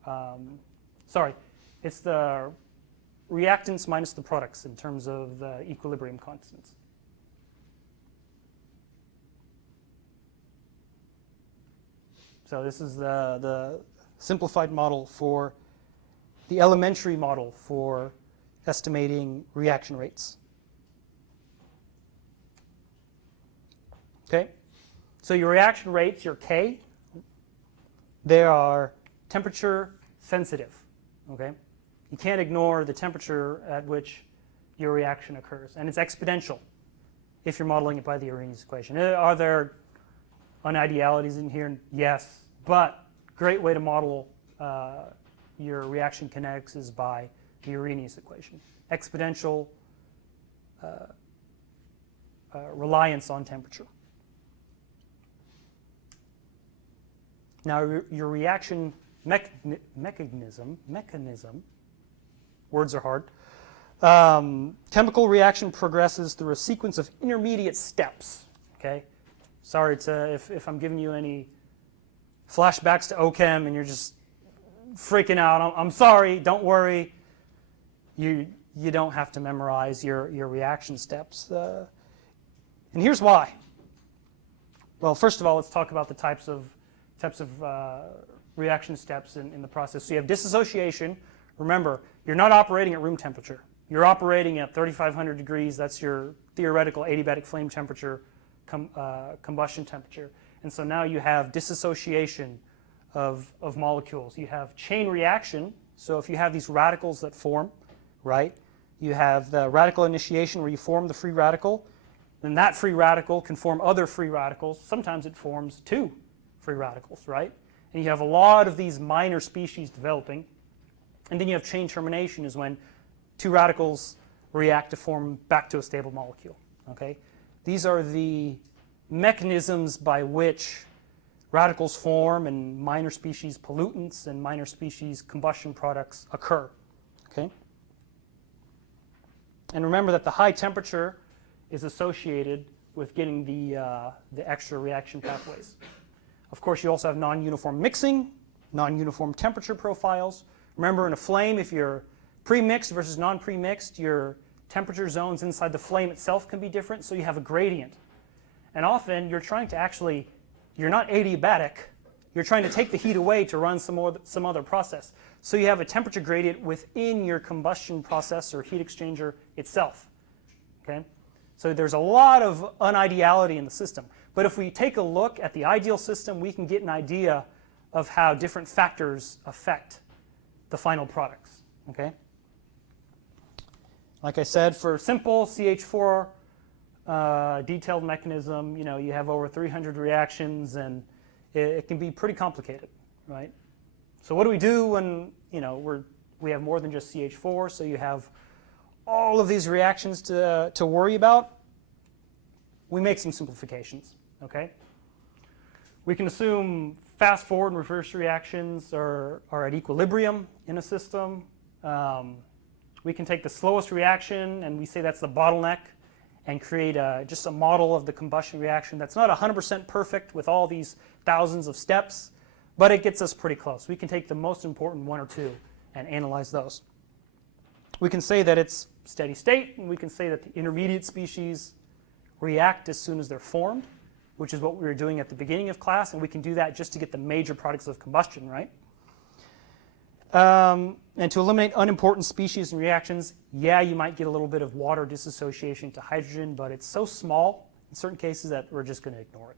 it's the reactants minus the products in terms of the equilibrium constants. So this is the simplified model for the elementary model for estimating reaction rates. Okay, so your reaction rates, your K, they are temperature sensitive. Okay, you can't ignore the temperature at which your reaction occurs, and it's exponential if you're modeling it by the Arrhenius equation. Are there unidealities in here? Yes, but great way to model your reaction kinetics is by the Arrhenius equation. Exponential reliance on temperature. Now your reaction mechanism, words are hard. Chemical reaction progresses through a sequence of intermediate steps. Okay, sorry if I'm giving you any flashbacks to OChem and you're just freaking out. I'm sorry. Don't worry. You don't have to memorize your reaction steps. And here's why. Well, first of all, let's talk about the types of reaction steps in the process. So you have dissociation. Remember, you're not operating at room temperature. You're operating at 3,500 degrees. That's your theoretical adiabatic flame temperature, combustion temperature. And so now you have dissociation of molecules. You have chain reaction. So if you have these radicals that form, right, you have the radical initiation where you form the free radical. Then that free radical can form other free radicals. Sometimes it forms two free radicals, right? And you have a lot of these minor species developing. And then you have chain termination is when two radicals react to form back to a stable molecule. Okay? These are the mechanisms by which radicals form and minor species pollutants and minor species combustion products occur. Okay? And remember that the high temperature is associated with getting the extra reaction pathways. Of course, you also have non-uniform mixing, non-uniform temperature profiles. Remember, in a flame, if you're pre-mixed versus non-pre-mixed, your temperature zones inside the flame itself can be different, so you have a gradient. And often, you're trying to actually, you're not adiabatic, you're trying to take the heat away to run some other process. So you have a temperature gradient within your combustion process or heat exchanger itself. Okay? So there's a lot of unideality in the system. But if we take a look at the ideal system, we can get an idea of how different factors affect the final products. Okay? Like I said, for simple CH4 detailed mechanism, you have over 300 reactions, and it can be pretty complicated, right? So what do we do when we have more than just CH4? So you have all of these reactions to worry about. We make some simplifications. Okay? We can assume fast forward and reverse reactions are at equilibrium in a system. We can take the slowest reaction and we say that's the bottleneck and create just a model of the combustion reaction that's not 100% perfect with all these thousands of steps, but it gets us pretty close. We can take the most important one or two and analyze those. We can say that it's steady state, and we can say that the intermediate species react as soon as they're formed, which is what we were doing at the beginning of class, and we can do that just to get the major products of combustion, right? And to eliminate unimportant species and reactions, yeah, you might get a little bit of water dissociation to hydrogen, but it's so small in certain cases that we're just going to ignore it.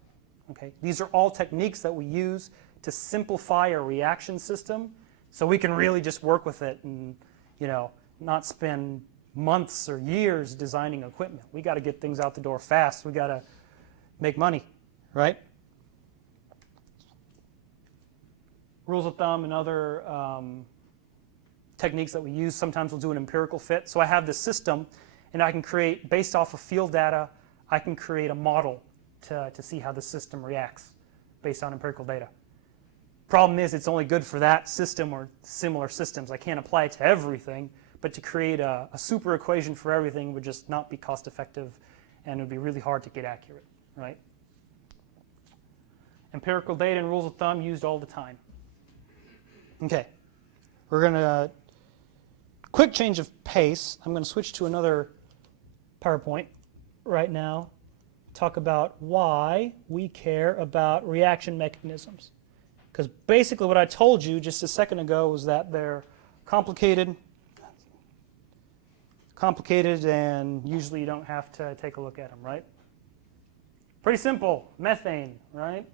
Okay? These are all techniques that we use to simplify a reaction system so we can really just work with it and not spend months or years designing equipment. We got to get things out the door fast. We got to make money, right? Rules of thumb and other techniques that we use. Sometimes we'll do an empirical fit. So I have this system, and I can create, based off of field data, I can create a model to see how the system reacts based on empirical data. Problem is, it's only good for that system or similar systems. I can't apply it to everything, but to create a super equation for everything would just not be cost effective, and it would be really hard to get accurate, right? Empirical data and rules of thumb used all the time. Okay, we're going to, quick change of pace. I'm going to switch to another PowerPoint right now, talk about why we care about reaction mechanisms. Because basically what I told you just a second ago was that they're complicated, and usually you don't have to take a look at them, right? Pretty simple, methane, right?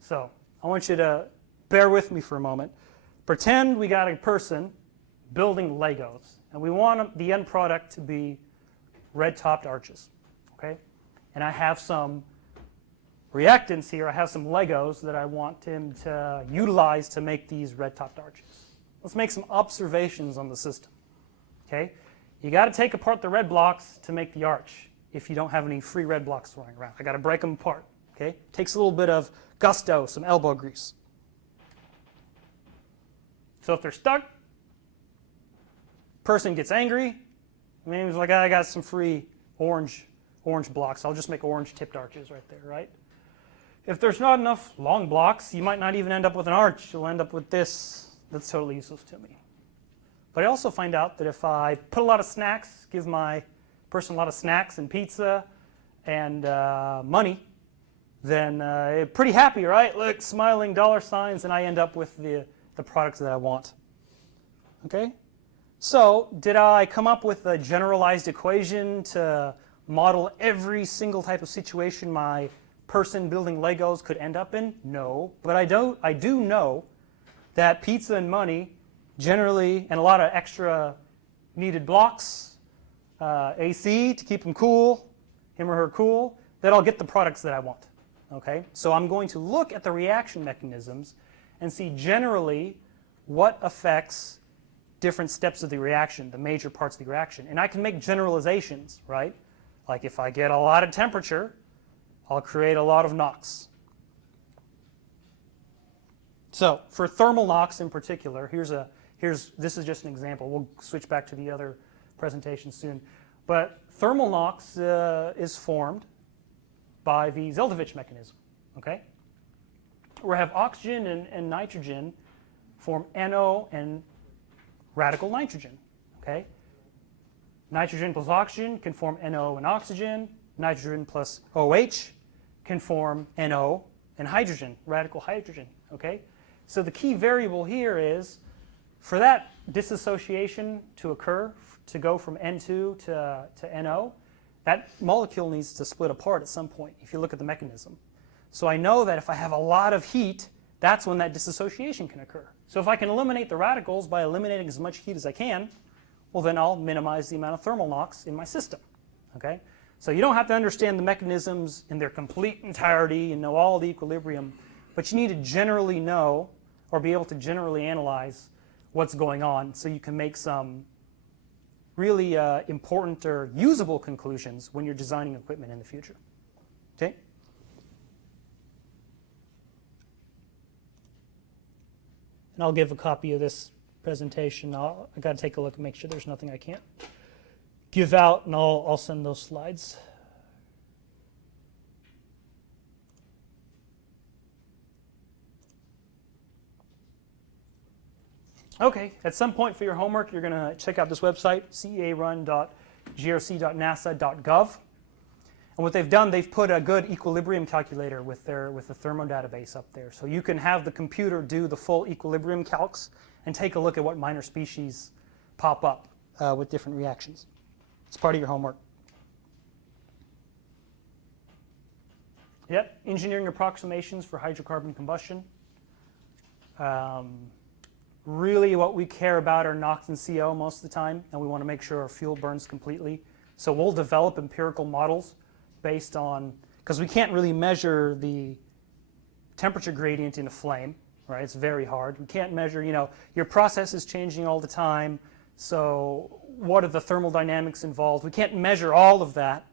So I want you to bear with me for a moment. Pretend we got a person building Legos, and we want the end product to be red-topped arches, okay? And I have some reactants here. I have some Legos that I want him to utilize to make these red-topped arches. Let's make some observations on the system, okay? You got to take apart the red blocks to make the arch if you don't have any free red blocks throwing around. I got to break them apart, okay? Takes a little bit of gusto, some elbow grease. So if they're stuck, person gets angry. I mean, he's like, I got some free orange blocks. I'll just make orange tipped arches right there, right? If there's not enough long blocks, you might not even end up with an arch. You'll end up with this that's totally useless to me. But I also find out that if I put a lot of snacks, give my person a lot of snacks and pizza and money, then pretty happy, right? Look, smiling dollar signs, and I end up with the products that I want. Okay? So, did I come up with a generalized equation to model every single type of situation my person building Legos could end up in? No. But I do know that pizza and money generally, and a lot of extra needed blocks, AC to keep him cool, him or her cool, that I'll get the products that I want. Okay? So I'm going to look at the reaction mechanisms and see generally what affects different steps of the reaction, the major parts of the reaction. And I can make generalizations, right? Like if I get a lot of temperature, I'll create a lot of NOx. So for thermal NOx in particular, this is just an example. We'll switch back to the other presentation soon. But thermal NOx is formed by the Zeldovich mechanism, okay? Where I have oxygen and nitrogen form NO and radical nitrogen, okay? Nitrogen plus oxygen can form NO and oxygen. Nitrogen plus OH can form NO and hydrogen, radical hydrogen, okay? So the key variable here is for that dissociation to occur, to go from N2 to NO, that molecule needs to split apart at some point if you look at the mechanism. So I know that if I have a lot of heat, that's when that dissociation can occur. So if I can eliminate the radicals by eliminating as much heat as I can, well then I'll minimize the amount of thermal NOx in my system, okay? So you don't have to understand the mechanisms in their complete entirety and know all the equilibrium, but you need to generally know or be able to generally analyze what's going on so you can make some really important or usable conclusions when you're designing equipment in the future, okay? And I'll give a copy of this presentation. I got to take a look and make sure there's nothing I can't give out, and I'll send those slides. Okay, at some point for your homework, you're going to check out this website, cearun.grc.nasa.gov. And what they've done, they've put a good equilibrium calculator with the thermo database up there. So you can have the computer do the full equilibrium calcs and take a look at what minor species pop up with different reactions. It's part of your homework. Yep, engineering approximations for hydrocarbon combustion. Really what we care about are NOx and CO most of the time, and we want to make sure our fuel burns completely. So we'll develop empirical models based on, because we can't really measure the temperature gradient in a flame, right? It's very hard. We can't measure, your process is changing all the time, so what are the thermal dynamics involved? We can't measure all of that.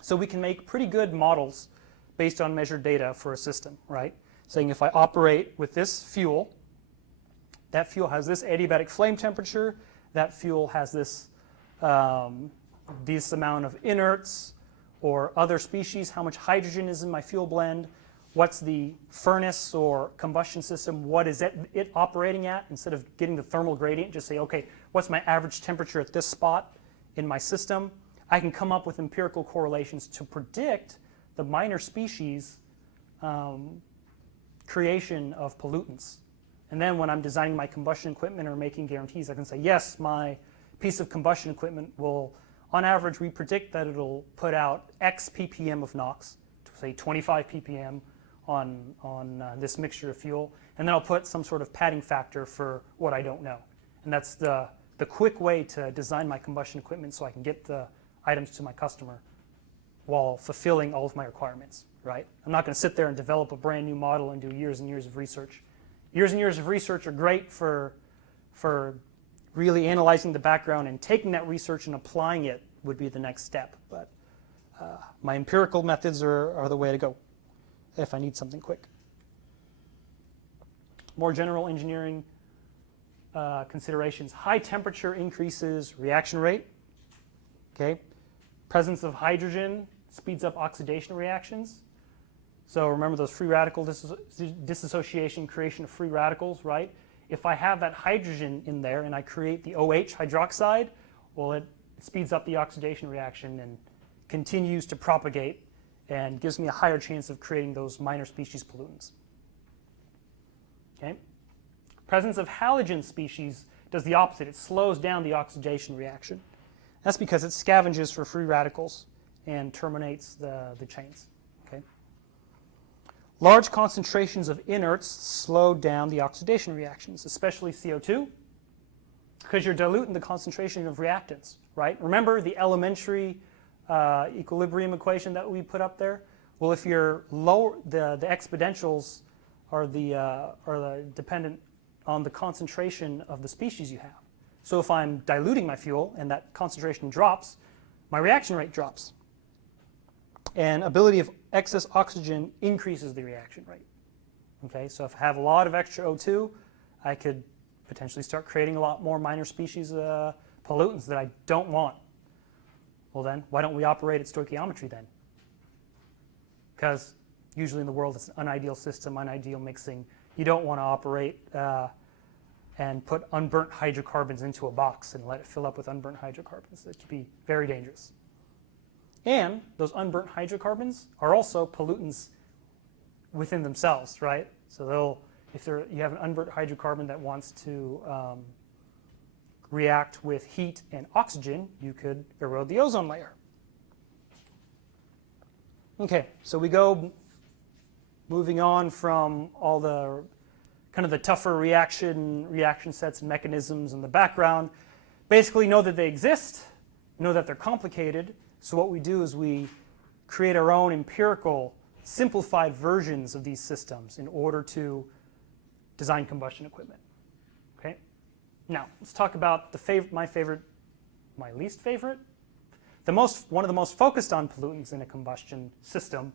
So we can make pretty good models based on measured data for a system, right? Saying if I operate with this fuel, that fuel has this adiabatic flame temperature, that fuel has this amount of inerts or other species, how much hydrogen is in my fuel blend, what's the furnace or combustion system, what is it operating at, instead of getting the thermal gradient, just say, okay, what's my average temperature at this spot in my system? I can come up with empirical correlations to predict the minor species creation of pollutants. And then when I'm designing my combustion equipment or making guarantees, I can say, yes, my piece of combustion equipment will, on average, we predict that it'll put out X ppm of NOx, say 25 ppm on this mixture of fuel. And then I'll put some sort of padding factor for what I don't know. And that's the quick way to design my combustion equipment so I can get the items to my customer while fulfilling all of my requirements, right? I'm not going to sit there and develop a brand new model and do years and years of research. Years and years of research are great for really analyzing the background, and taking that research and applying it would be the next step. But my empirical methods are the way to go if I need something quick. More general engineering considerations. High temperature increases reaction rate. Okay. Presence of hydrogen speeds up oxidation reactions. So remember those free radical dissociation, creation of free radicals, right? If I have that hydrogen in there and I create the OH hydroxide, well, it speeds up the oxidation reaction and continues to propagate and gives me a higher chance of creating those minor species pollutants. Okay? Presence of halogen species does the opposite. It slows down the oxidation reaction. That's because it scavenges for free radicals and terminates the chains. Okay? Large concentrations of inerts slow down the oxidation reactions, especially CO2, because you're diluting the concentration of reactants, right? Remember the elementary equilibrium equation that we put up there? Well, if you're lower, the exponentials are the dependent on the concentration of the species you have. So if I'm diluting my fuel and that concentration drops, my reaction rate drops. And ability of excess oxygen increases the reaction rate. Okay, so if I have a lot of extra O2, I could potentially start creating a lot more minor species pollutants that I don't want. Well then, why don't we operate at stoichiometry then? Because usually in the world it's an unideal system, unideal mixing. You don't want to operate and put unburnt hydrocarbons into a box and let it fill up with unburnt hydrocarbons. It could be very dangerous. And those unburnt hydrocarbons are also pollutants within themselves, right? So if you have an unburnt hydrocarbon that wants to react with heat and oxygen, you could erode the ozone layer. Okay, so we go moving on from all the kind of the tougher reaction sets and mechanisms in the background. Basically know that they exist, know that they're complicated. So what we do is we create our own empirical, simplified versions of these systems in order to design combustion equipment. Okay. Now let's talk about my least favorite, one of the most focused on pollutants in a combustion system,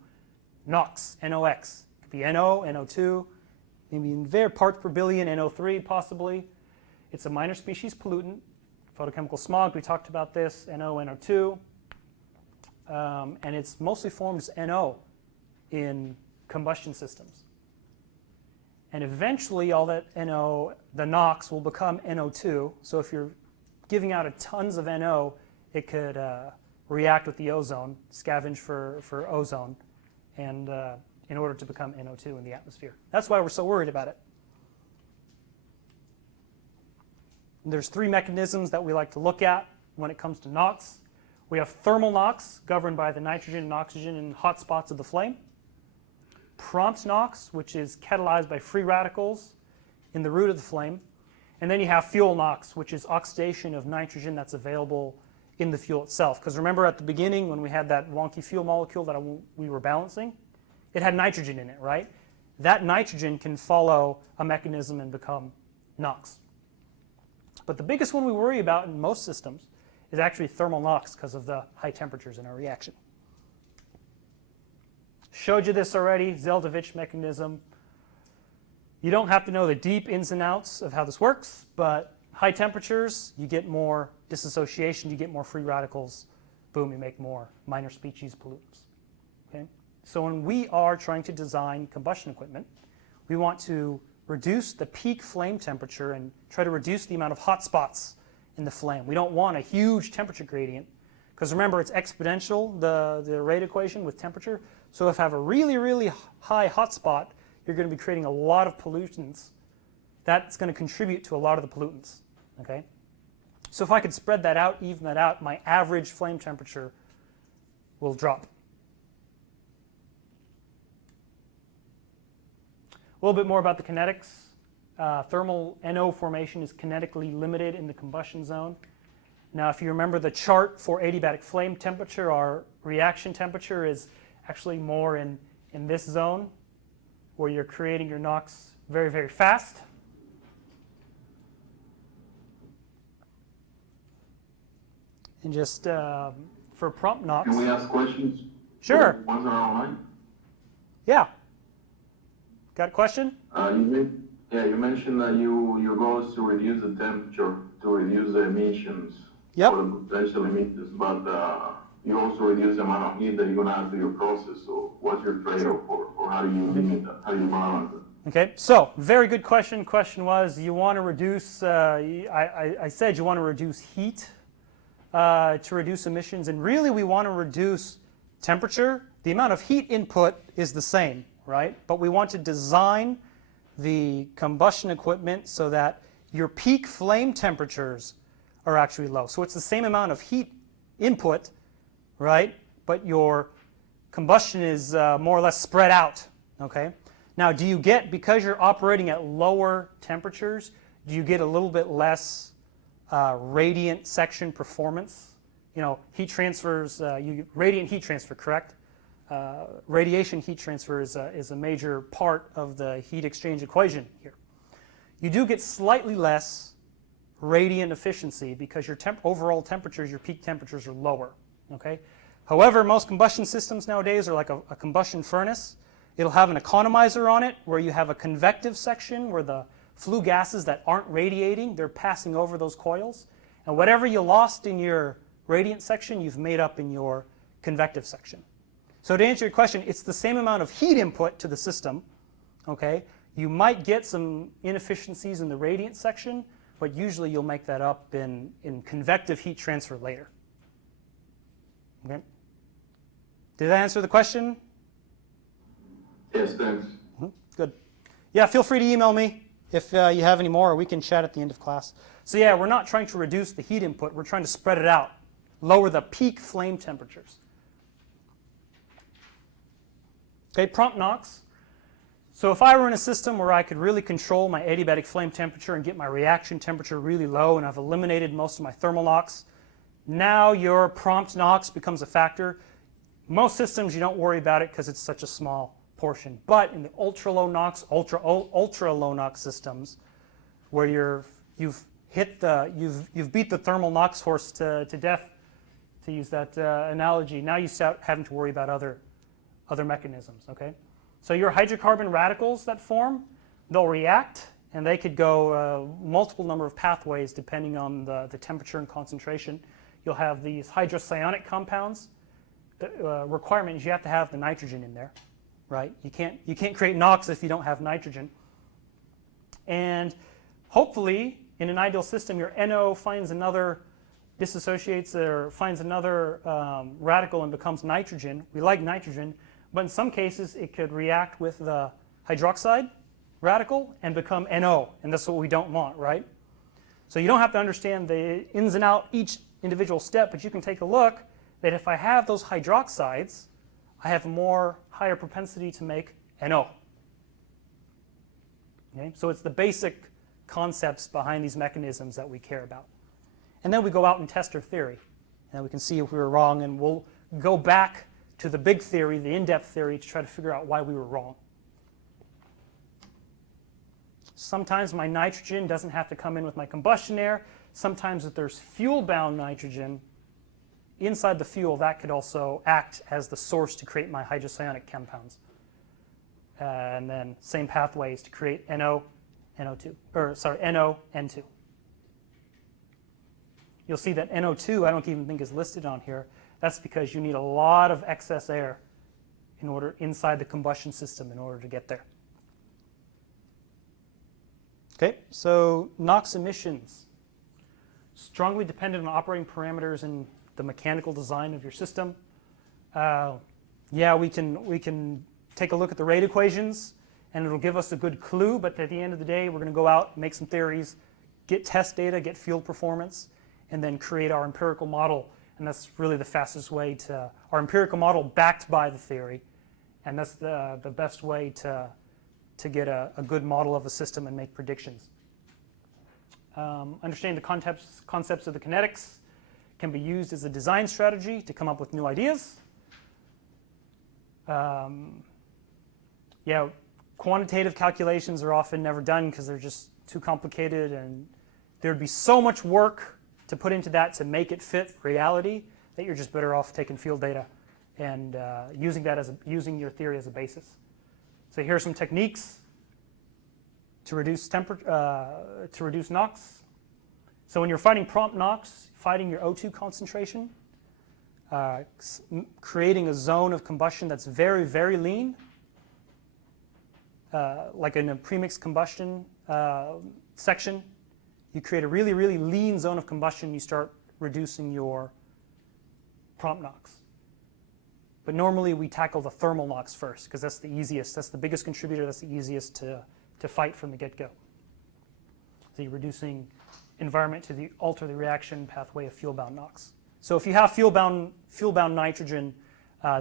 NOx, NOx. It could be NO, NO2, maybe in their parts per billion, NO3 possibly. It's a minor species pollutant. Photochemical smog, we talked about this, NO, NO2. And it's mostly formed as NO in combustion systems. And eventually all that NO, the NOx, will become NO2. So if you're giving out tons of NO, it could react with the ozone, scavenge for ozone, and in order to become NO2 in the atmosphere. That's why we're so worried about it. And there's three mechanisms that we like to look at when it comes to NOx. We have thermal NOx, governed by the nitrogen and oxygen in hot spots of the flame. Prompt NOx, which is catalyzed by free radicals in the root of the flame. And then you have fuel NOx, which is oxidation of nitrogen that's available in the fuel itself. Because remember at the beginning when we had that wonky fuel molecule that we were balancing, it had nitrogen in it, right? That nitrogen can follow a mechanism and become NOx. But the biggest one we worry about in most systems is actually thermal NOx because of the high temperatures in our reaction. Showed you this already, Zeldovich mechanism. You don't have to know the deep ins and outs of how this works, but high temperatures, you get more dissociation, you get more free radicals, boom, you make more minor species pollutants. Okay? So when we are trying to design combustion equipment, we want to reduce the peak flame temperature and try to reduce the amount of hot spots in the flame. We don't want a huge temperature gradient because remember it's exponential, the rate equation with temperature. So if I have a really, really high hot spot, you're going to be creating a lot of pollutants. That's going to contribute to a lot of the pollutants. Okay? So if I could spread that out, even that out, my average flame temperature will drop. A little bit more about the kinetics. Thermal NO formation is kinetically limited in the combustion zone. Now, if you remember the chart for adiabatic flame temperature, our reaction temperature is actually more in this zone where you're creating your NOx very, very fast. And just for prompt NOx. Can we ask questions? Sure. Ones are online? Yeah. Got a question? You mentioned that your goal is to reduce the temperature, to reduce the emissions for the potential emitters, but you also reduce the amount of heat that you're going to add to your process. So what's your trade-off or how do you limit that? How do you balance it? Okay, so very good question. Question was, you want to reduce, I said you want to reduce heat to reduce emissions, and really we want to reduce temperature. The amount of heat input is the same, right? But we want to design the combustion equipment so that your peak flame temperatures are actually low. So it's the same amount of heat input, right? But your combustion is more or less spread out, okay? Now, do you get, because you're operating at lower temperatures, do you get a little bit less radiant section performance? You know, heat transfers, radiant heat transfer, correct? Radiation heat transfer is a major part of the heat exchange equation here. you do get slightly less radiant efficiency because your overall temperatures, your peak temperatures are lower. Okay? However, most combustion systems nowadays are like a combustion furnace. It'll have an economizer on it where you have a convective section where the flue gases that aren't radiating, they're passing over those coils. And whatever you lost in your radiant section, you've made up in your convective section. So to answer your question, it's the same amount of heat input to the system. Okay? You might get some inefficiencies in the radiant section, but usually you'll make that up in convective heat transfer later. Okay? Did that answer the question? Yes, thanks. Good. Yeah, feel free to email me if you have any more, or we can chat at the end of class. So yeah, we're not trying to reduce the heat input. We're trying to spread it out, lower the peak flame temperatures. Okay, prompt NOx. So if I were in a system where I could really control my adiabatic flame temperature and get my reaction temperature really low, and I've eliminated most of my thermal NOx, now your prompt NOx becomes a factor. Most systems you don't worry about it because it's such a small portion. But in the ultra low NOx, ultra low NOx systems, where you've beat the thermal NOx horse to death, to use that analogy, now you start having to worry about other mechanisms. Okay, so your hydrocarbon radicals that form, they'll react, and they could go multiple number of pathways depending on the temperature and concentration. You'll have these hydrocyanic compounds. The requirement is you have to have the nitrogen in there, right? You can't create NOx if you don't have nitrogen. And hopefully, in an ideal system, your NO finds another, disassociates or finds another radical and becomes nitrogen. We like nitrogen, but in some cases it could react with the hydroxide radical and become NO, and that's what we don't want, right? So you don't have to understand the ins and outs each individual step, but you can take a look that if I have those hydroxides, I have a higher propensity to make NO. Okay? So it's the basic concepts behind these mechanisms that we care about. And then we go out and test our theory. And we can see if we were wrong, and we'll go back to the big theory, the in-depth theory, to try to figure out why we were wrong. Sometimes my nitrogen doesn't have to come in with my combustion air. Sometimes if there's fuel-bound nitrogen inside the fuel, that could also act as the source to create my hydrocyanic compounds. And then same pathways to create NO, NO2, NO, N2. You'll see that NO2 I don't even think is listed on here. That's because you need a lot of excess air inside the combustion system in order to get there. Okay, so NOx emissions. Strongly dependent on operating parameters and the mechanical design of your system. Yeah, we can take a look at the rate equations, and it'll give us a good clue, but at the end of the day, we're going to go out, make some theories, get test data, get field performance, and then create our empirical model. And that's really the fastest way to, our empirical model backed by the theory, and that's the best way to get a good model of a system and make predictions. Understanding the concepts of the kinetics can be used as a design strategy to come up with new ideas. Yeah, quantitative calculations are often never done because they're just too complicated, and there'd be so much work to put into that to make it fit reality that you're just better off taking field data and using your theory as a basis. So here are some techniques to reduce NOx. So when you're fighting prompt NOx, fighting your O2 concentration, creating a zone of combustion that's very, very lean, like in a premixed combustion section, you create a really, really lean zone of combustion, you start reducing your prompt NOx. But normally we tackle the thermal NOx first because that's the easiest, that's the biggest contributor, that's the easiest to fight from the get-go. So you're reducing environment to alter the reaction pathway of fuel-bound NOx. So if you have fuel-bound nitrogen,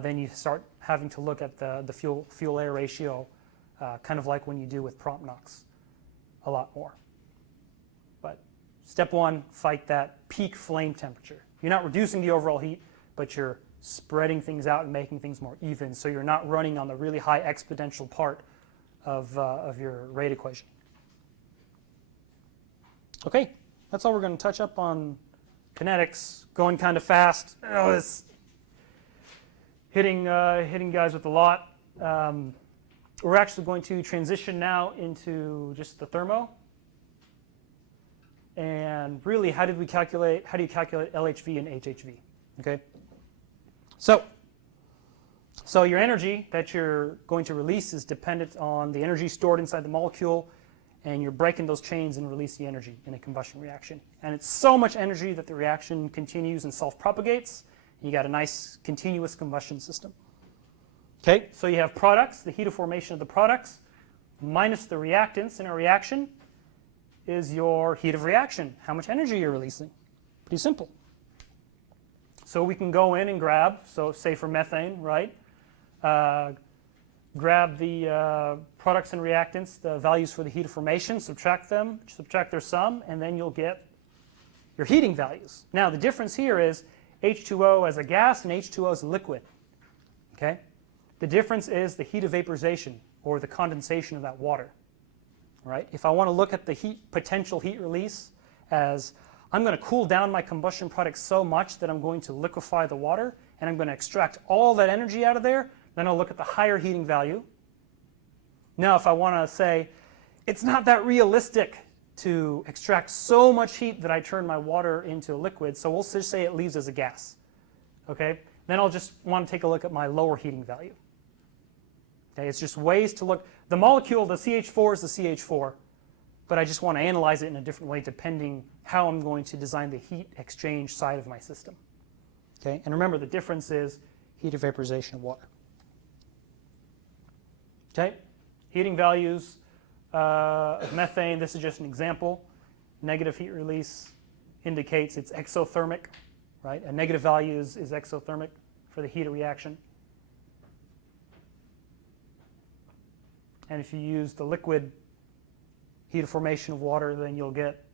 then you start having to look at the fuel-air ratio, kind of like when you do with prompt NOx, a lot more. But step one, fight that peak flame temperature. You're not reducing the overall heat, but you're spreading things out and making things more even, so you're not running on the really high exponential part of your rate equation. Okay, that's all we're going to touch up on kinetics, going kind of fast. Oh, it's hitting guys with a lot. We're actually going to transition now into just the thermo. And really, how do you calculate LHV and HHV? Okay. So your energy that you're going to release is dependent on the energy stored inside the molecule, and you're breaking those chains and release the energy in a combustion reaction. And it's so much energy that the reaction continues and self-propagates. You got a nice continuous combustion system. Okay, so you have products, the heat of formation of the products, minus the reactants in a reaction is your heat of reaction, how much energy you're releasing. Pretty simple. So we can go in and grab, so say for methane, right? Grab the products and reactants, the values for the heat of formation, subtract them, subtract their sum, and then you'll get your heating values. Now the difference here is H2O as a gas and H2O as a liquid. Okay? The difference is the heat of vaporization or the condensation of that water. Right? If I want to look at the potential heat release as I'm going to cool down my combustion product so much that I'm going to liquefy the water and I'm going to extract all that energy out of there, then I'll look at the higher heating value. Now if I want to say it's not that realistic to extract so much heat that I turn my water into a liquid, so we'll just say it leaves as a gas. Okay? Then I'll just want to take a look at my lower heating value. Okay, it's just ways to look. The molecule, the CH4 is the CH4, but I just want to analyze it in a different way depending how I'm going to design the heat exchange side of my system. Okay, and remember the difference is heat of vaporization of water. Okay, heating values of methane, this is just an example. Negative heat release indicates it's exothermic, right? A negative value is exothermic for the heat of reaction. And if you use the liquid heat of formation of water, then you'll get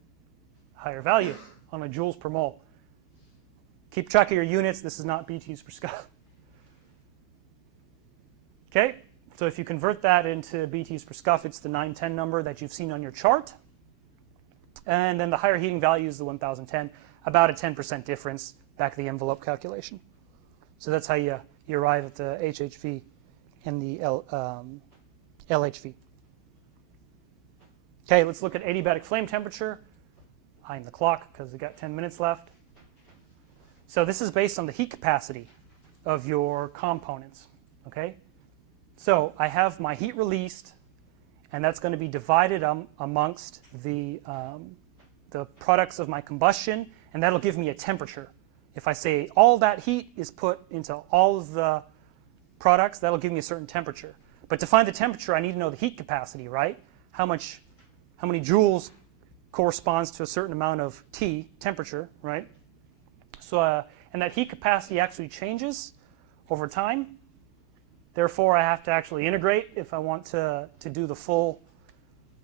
a higher value on a joules per mole. Keep track of your units. This is not BTUs per scuff. Okay, so if you convert that into BTUs per scuff, it's the 910 number that you've seen on your chart. And then the higher heating value is the 1010, about a 10% difference back of the envelope calculation. So that's how you arrive at the HHV and the LHV. Okay, let's look at adiabatic flame temperature. Behind the clock because we've got 10 minutes left. So this is based on the heat capacity of your components. Okay, so I have my heat released, and that's going to be divided amongst the products of my combustion, and that'll give me a temperature. If I say all that heat is put into all of the products, that'll give me a certain temperature. But to find the temperature, I need to know the heat capacity, right? How many joules corresponds to a certain amount of T, temperature, right? So, and that heat capacity actually changes over time. Therefore, I have to actually integrate if I want to do the full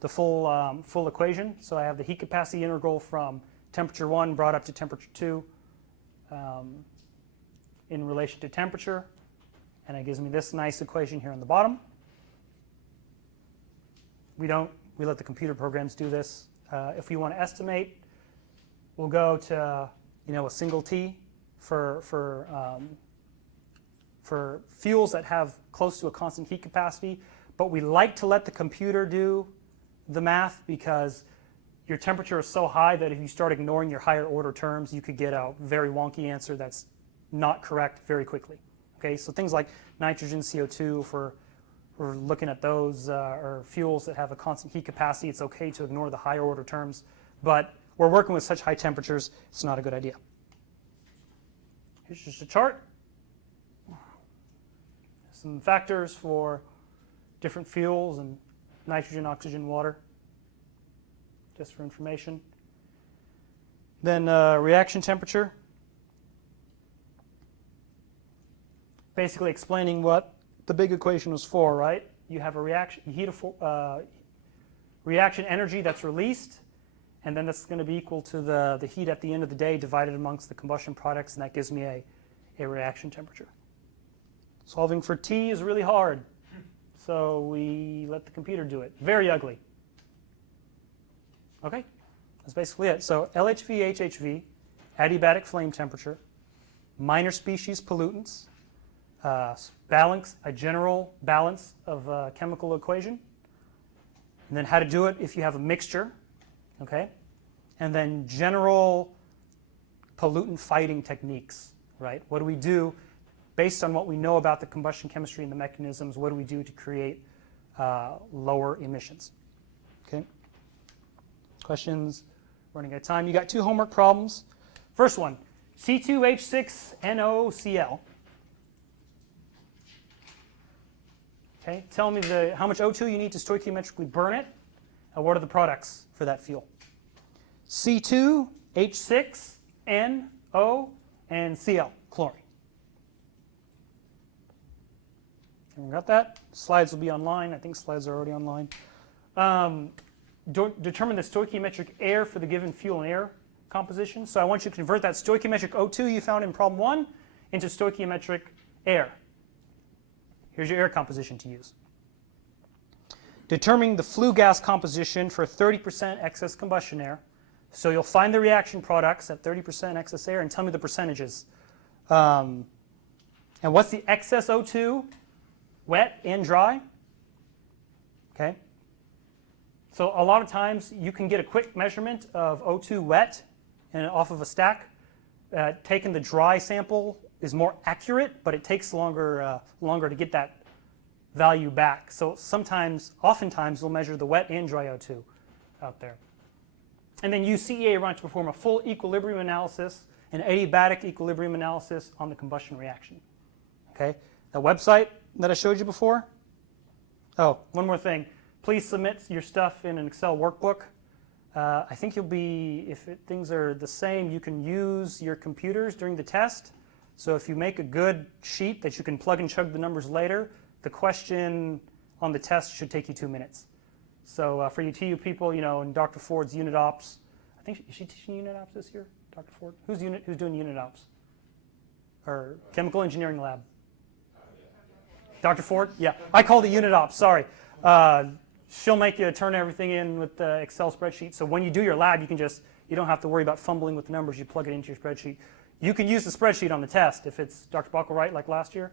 equation. So I have the heat capacity integral from temperature 1 brought up to temperature 2 in relation to temperature. And it gives me this nice equation here on the bottom. We let the computer programs do this. If we want to estimate, we'll go to a single T for fuels that have close to a constant heat capacity. But we like to let the computer do the math because your temperature is so high that if you start ignoring your higher order terms, you could get a very wonky answer that's not correct very quickly. Okay, so things like nitrogen, CO2, if we're looking at those or fuels that have a constant heat capacity, it's okay to ignore the higher order terms. But we're working with such high temperatures, it's not a good idea. Here's just a chart. Some factors for different fuels and nitrogen, oxygen, water, just for information. Then reaction temperature. Basically explaining what the big equation was for, right? You have a reaction, reaction energy that's released, and then that's going to be equal to the heat at the end of the day divided amongst the combustion products, and that gives me a reaction temperature. Solving for T is really hard, so we let the computer do it. Very ugly. Okay, That's basically it. So LHV, HHV, adiabatic flame temperature, minor species pollutants, a general balance of a chemical equation, and then how to do it if you have a mixture, okay? And then general pollutant fighting techniques, right? What do we do based on what we know about the combustion chemistry and the mechanisms? What do we do to create lower emissions? Okay. Questions? Running out of time. You got 2 homework problems. First one, C2H6NOCl. Okay. Tell me how much O2 you need to stoichiometrically burn it, and what are the products for that fuel? C2H6NO and Cl, chlorine. Everyone got that? Slides will be online. I think slides are already online. Determine the stoichiometric air for the given fuel and air composition. So I want you to convert that stoichiometric O2 you found in problem 1 into stoichiometric air. Here's your air composition to use. Determining the flue gas composition for 30% excess combustion air. So you'll find the reaction products at 30% excess air and tell me the percentages. And what's the excess O2? Wet and dry. Okay. So a lot of times you can get a quick measurement of O2 wet and off of a stack. Taking the dry sample is more accurate, but it takes longer to get that value back. So oftentimes we'll measure the wet and dry O2 out there. And then use CEA run to perform a full equilibrium analysis and adiabatic equilibrium analysis on the combustion reaction. Okay. The website that I showed you before. Oh, one more thing. Please submit your stuff in an Excel workbook. I think things are the same, you can use your computers during the test. So if you make a good sheet that you can plug and chug the numbers later, the question on the test should take you 2 minutes. So for you TU people, in Dr. Ford's unit ops, I think, is she teaching unit ops this year, Dr. Ford? Who's doing unit ops? Or chemical engineering lab? Dr. Ford? Yeah, I called it unit ops, sorry. She'll make you turn everything in with the Excel spreadsheet. So when you do your lab, you don't have to worry about fumbling with the numbers. You plug it into your spreadsheet. You can use the spreadsheet on the test if it's Dr. Buckle-Wright like last year.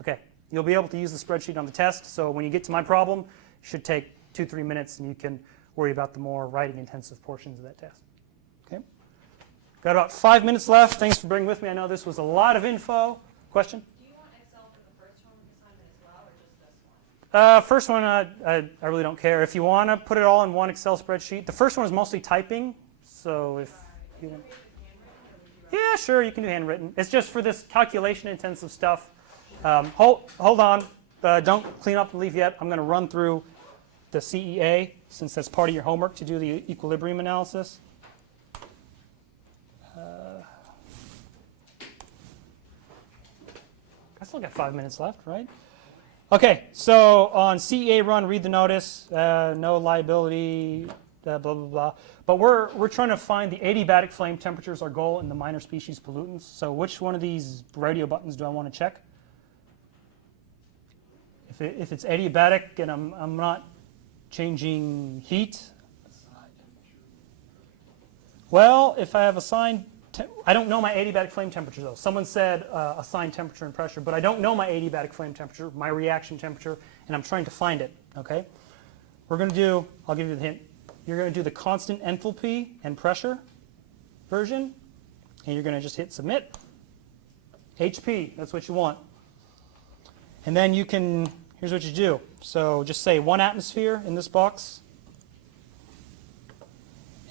Okay, you'll be able to use the spreadsheet on the test. So when you get to my problem, it should take 2-3 minutes, and you can worry about the more writing-intensive portions of that test. Okay, got about 5 minutes left. Thanks for being with me. I know this was a lot of info. Question? First one, I really don't care. If you want to put it all in one Excel spreadsheet, the first one is mostly typing. So if you want, yeah, sure, you can do handwritten. It's just for this calculation-intensive stuff. Hold on, don't clean up and leave yet. I'm going to run through the CEA since that's part of your homework to do the equilibrium analysis. I still got 5 minutes left, right? Okay, so on CEA run, read the notice, no liability, blah, blah, blah. But we're trying to find the adiabatic flame temperature is our goal and the minor species pollutants. So which one of these radio buttons do I want to check? If it's adiabatic and I'm not changing heat, well, if I have assigned, I don't know my adiabatic flame temperature though. Someone said assigned temperature and pressure, but I don't know my adiabatic flame temperature, my reaction temperature, and I'm trying to find it, okay? We're going to do, I'll give you the hint, you're going to do the constant enthalpy and pressure version, and you're going to just hit submit. HP, that's what you want. And then you can, here's what you do. So just say 1 atmosphere in this box.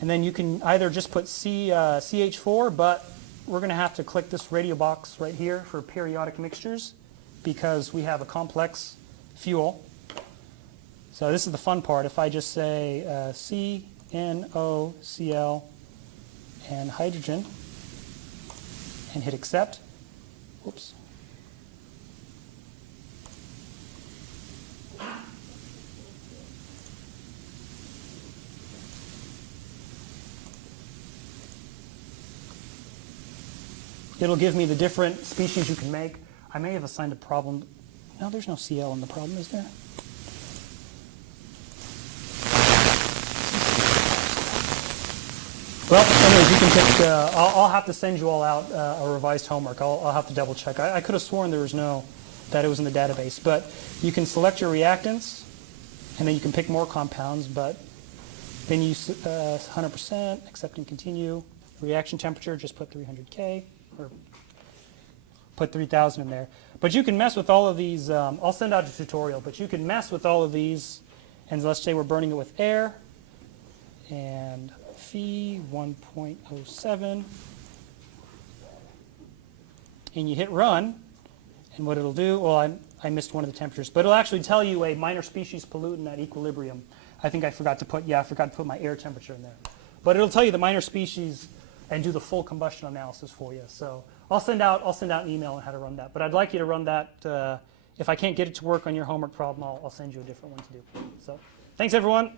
And then you can either just put CH4, but we're going to have to click this radio box right here for periodic mixtures because we have a complex fuel. So this is the fun part. If I just say CNOCl and hydrogen and hit accept, whoops. It'll give me the different species you can make. I may have assigned a problem. No, there's no Cl in the problem, is there? Well, anyways, you can pick, I'll have to send you all out a revised homework. I'll have to double check. I could have sworn there was that it was in the database. But you can select your reactants, and then you can pick more compounds, but then you 100%, accept and continue. Reaction temperature, just put 300 K, or put 3,000 in there. But you can mess with all of these. I'll send out a tutorial, but you can mess with all of these. And let's say we're burning it with air, and Phi 1.07, and you hit run, and what it'll do, well, I missed one of the temperatures, but it'll actually tell you a minor species pollutant at equilibrium. I think I forgot to put my air temperature in there. But it'll tell you the minor species and do the full combustion analysis for you. So I'll send out an email on how to run that. But I'd like you to run that. If I can't get it to work on your homework problem, I'll send you a different one to do. So thanks, everyone.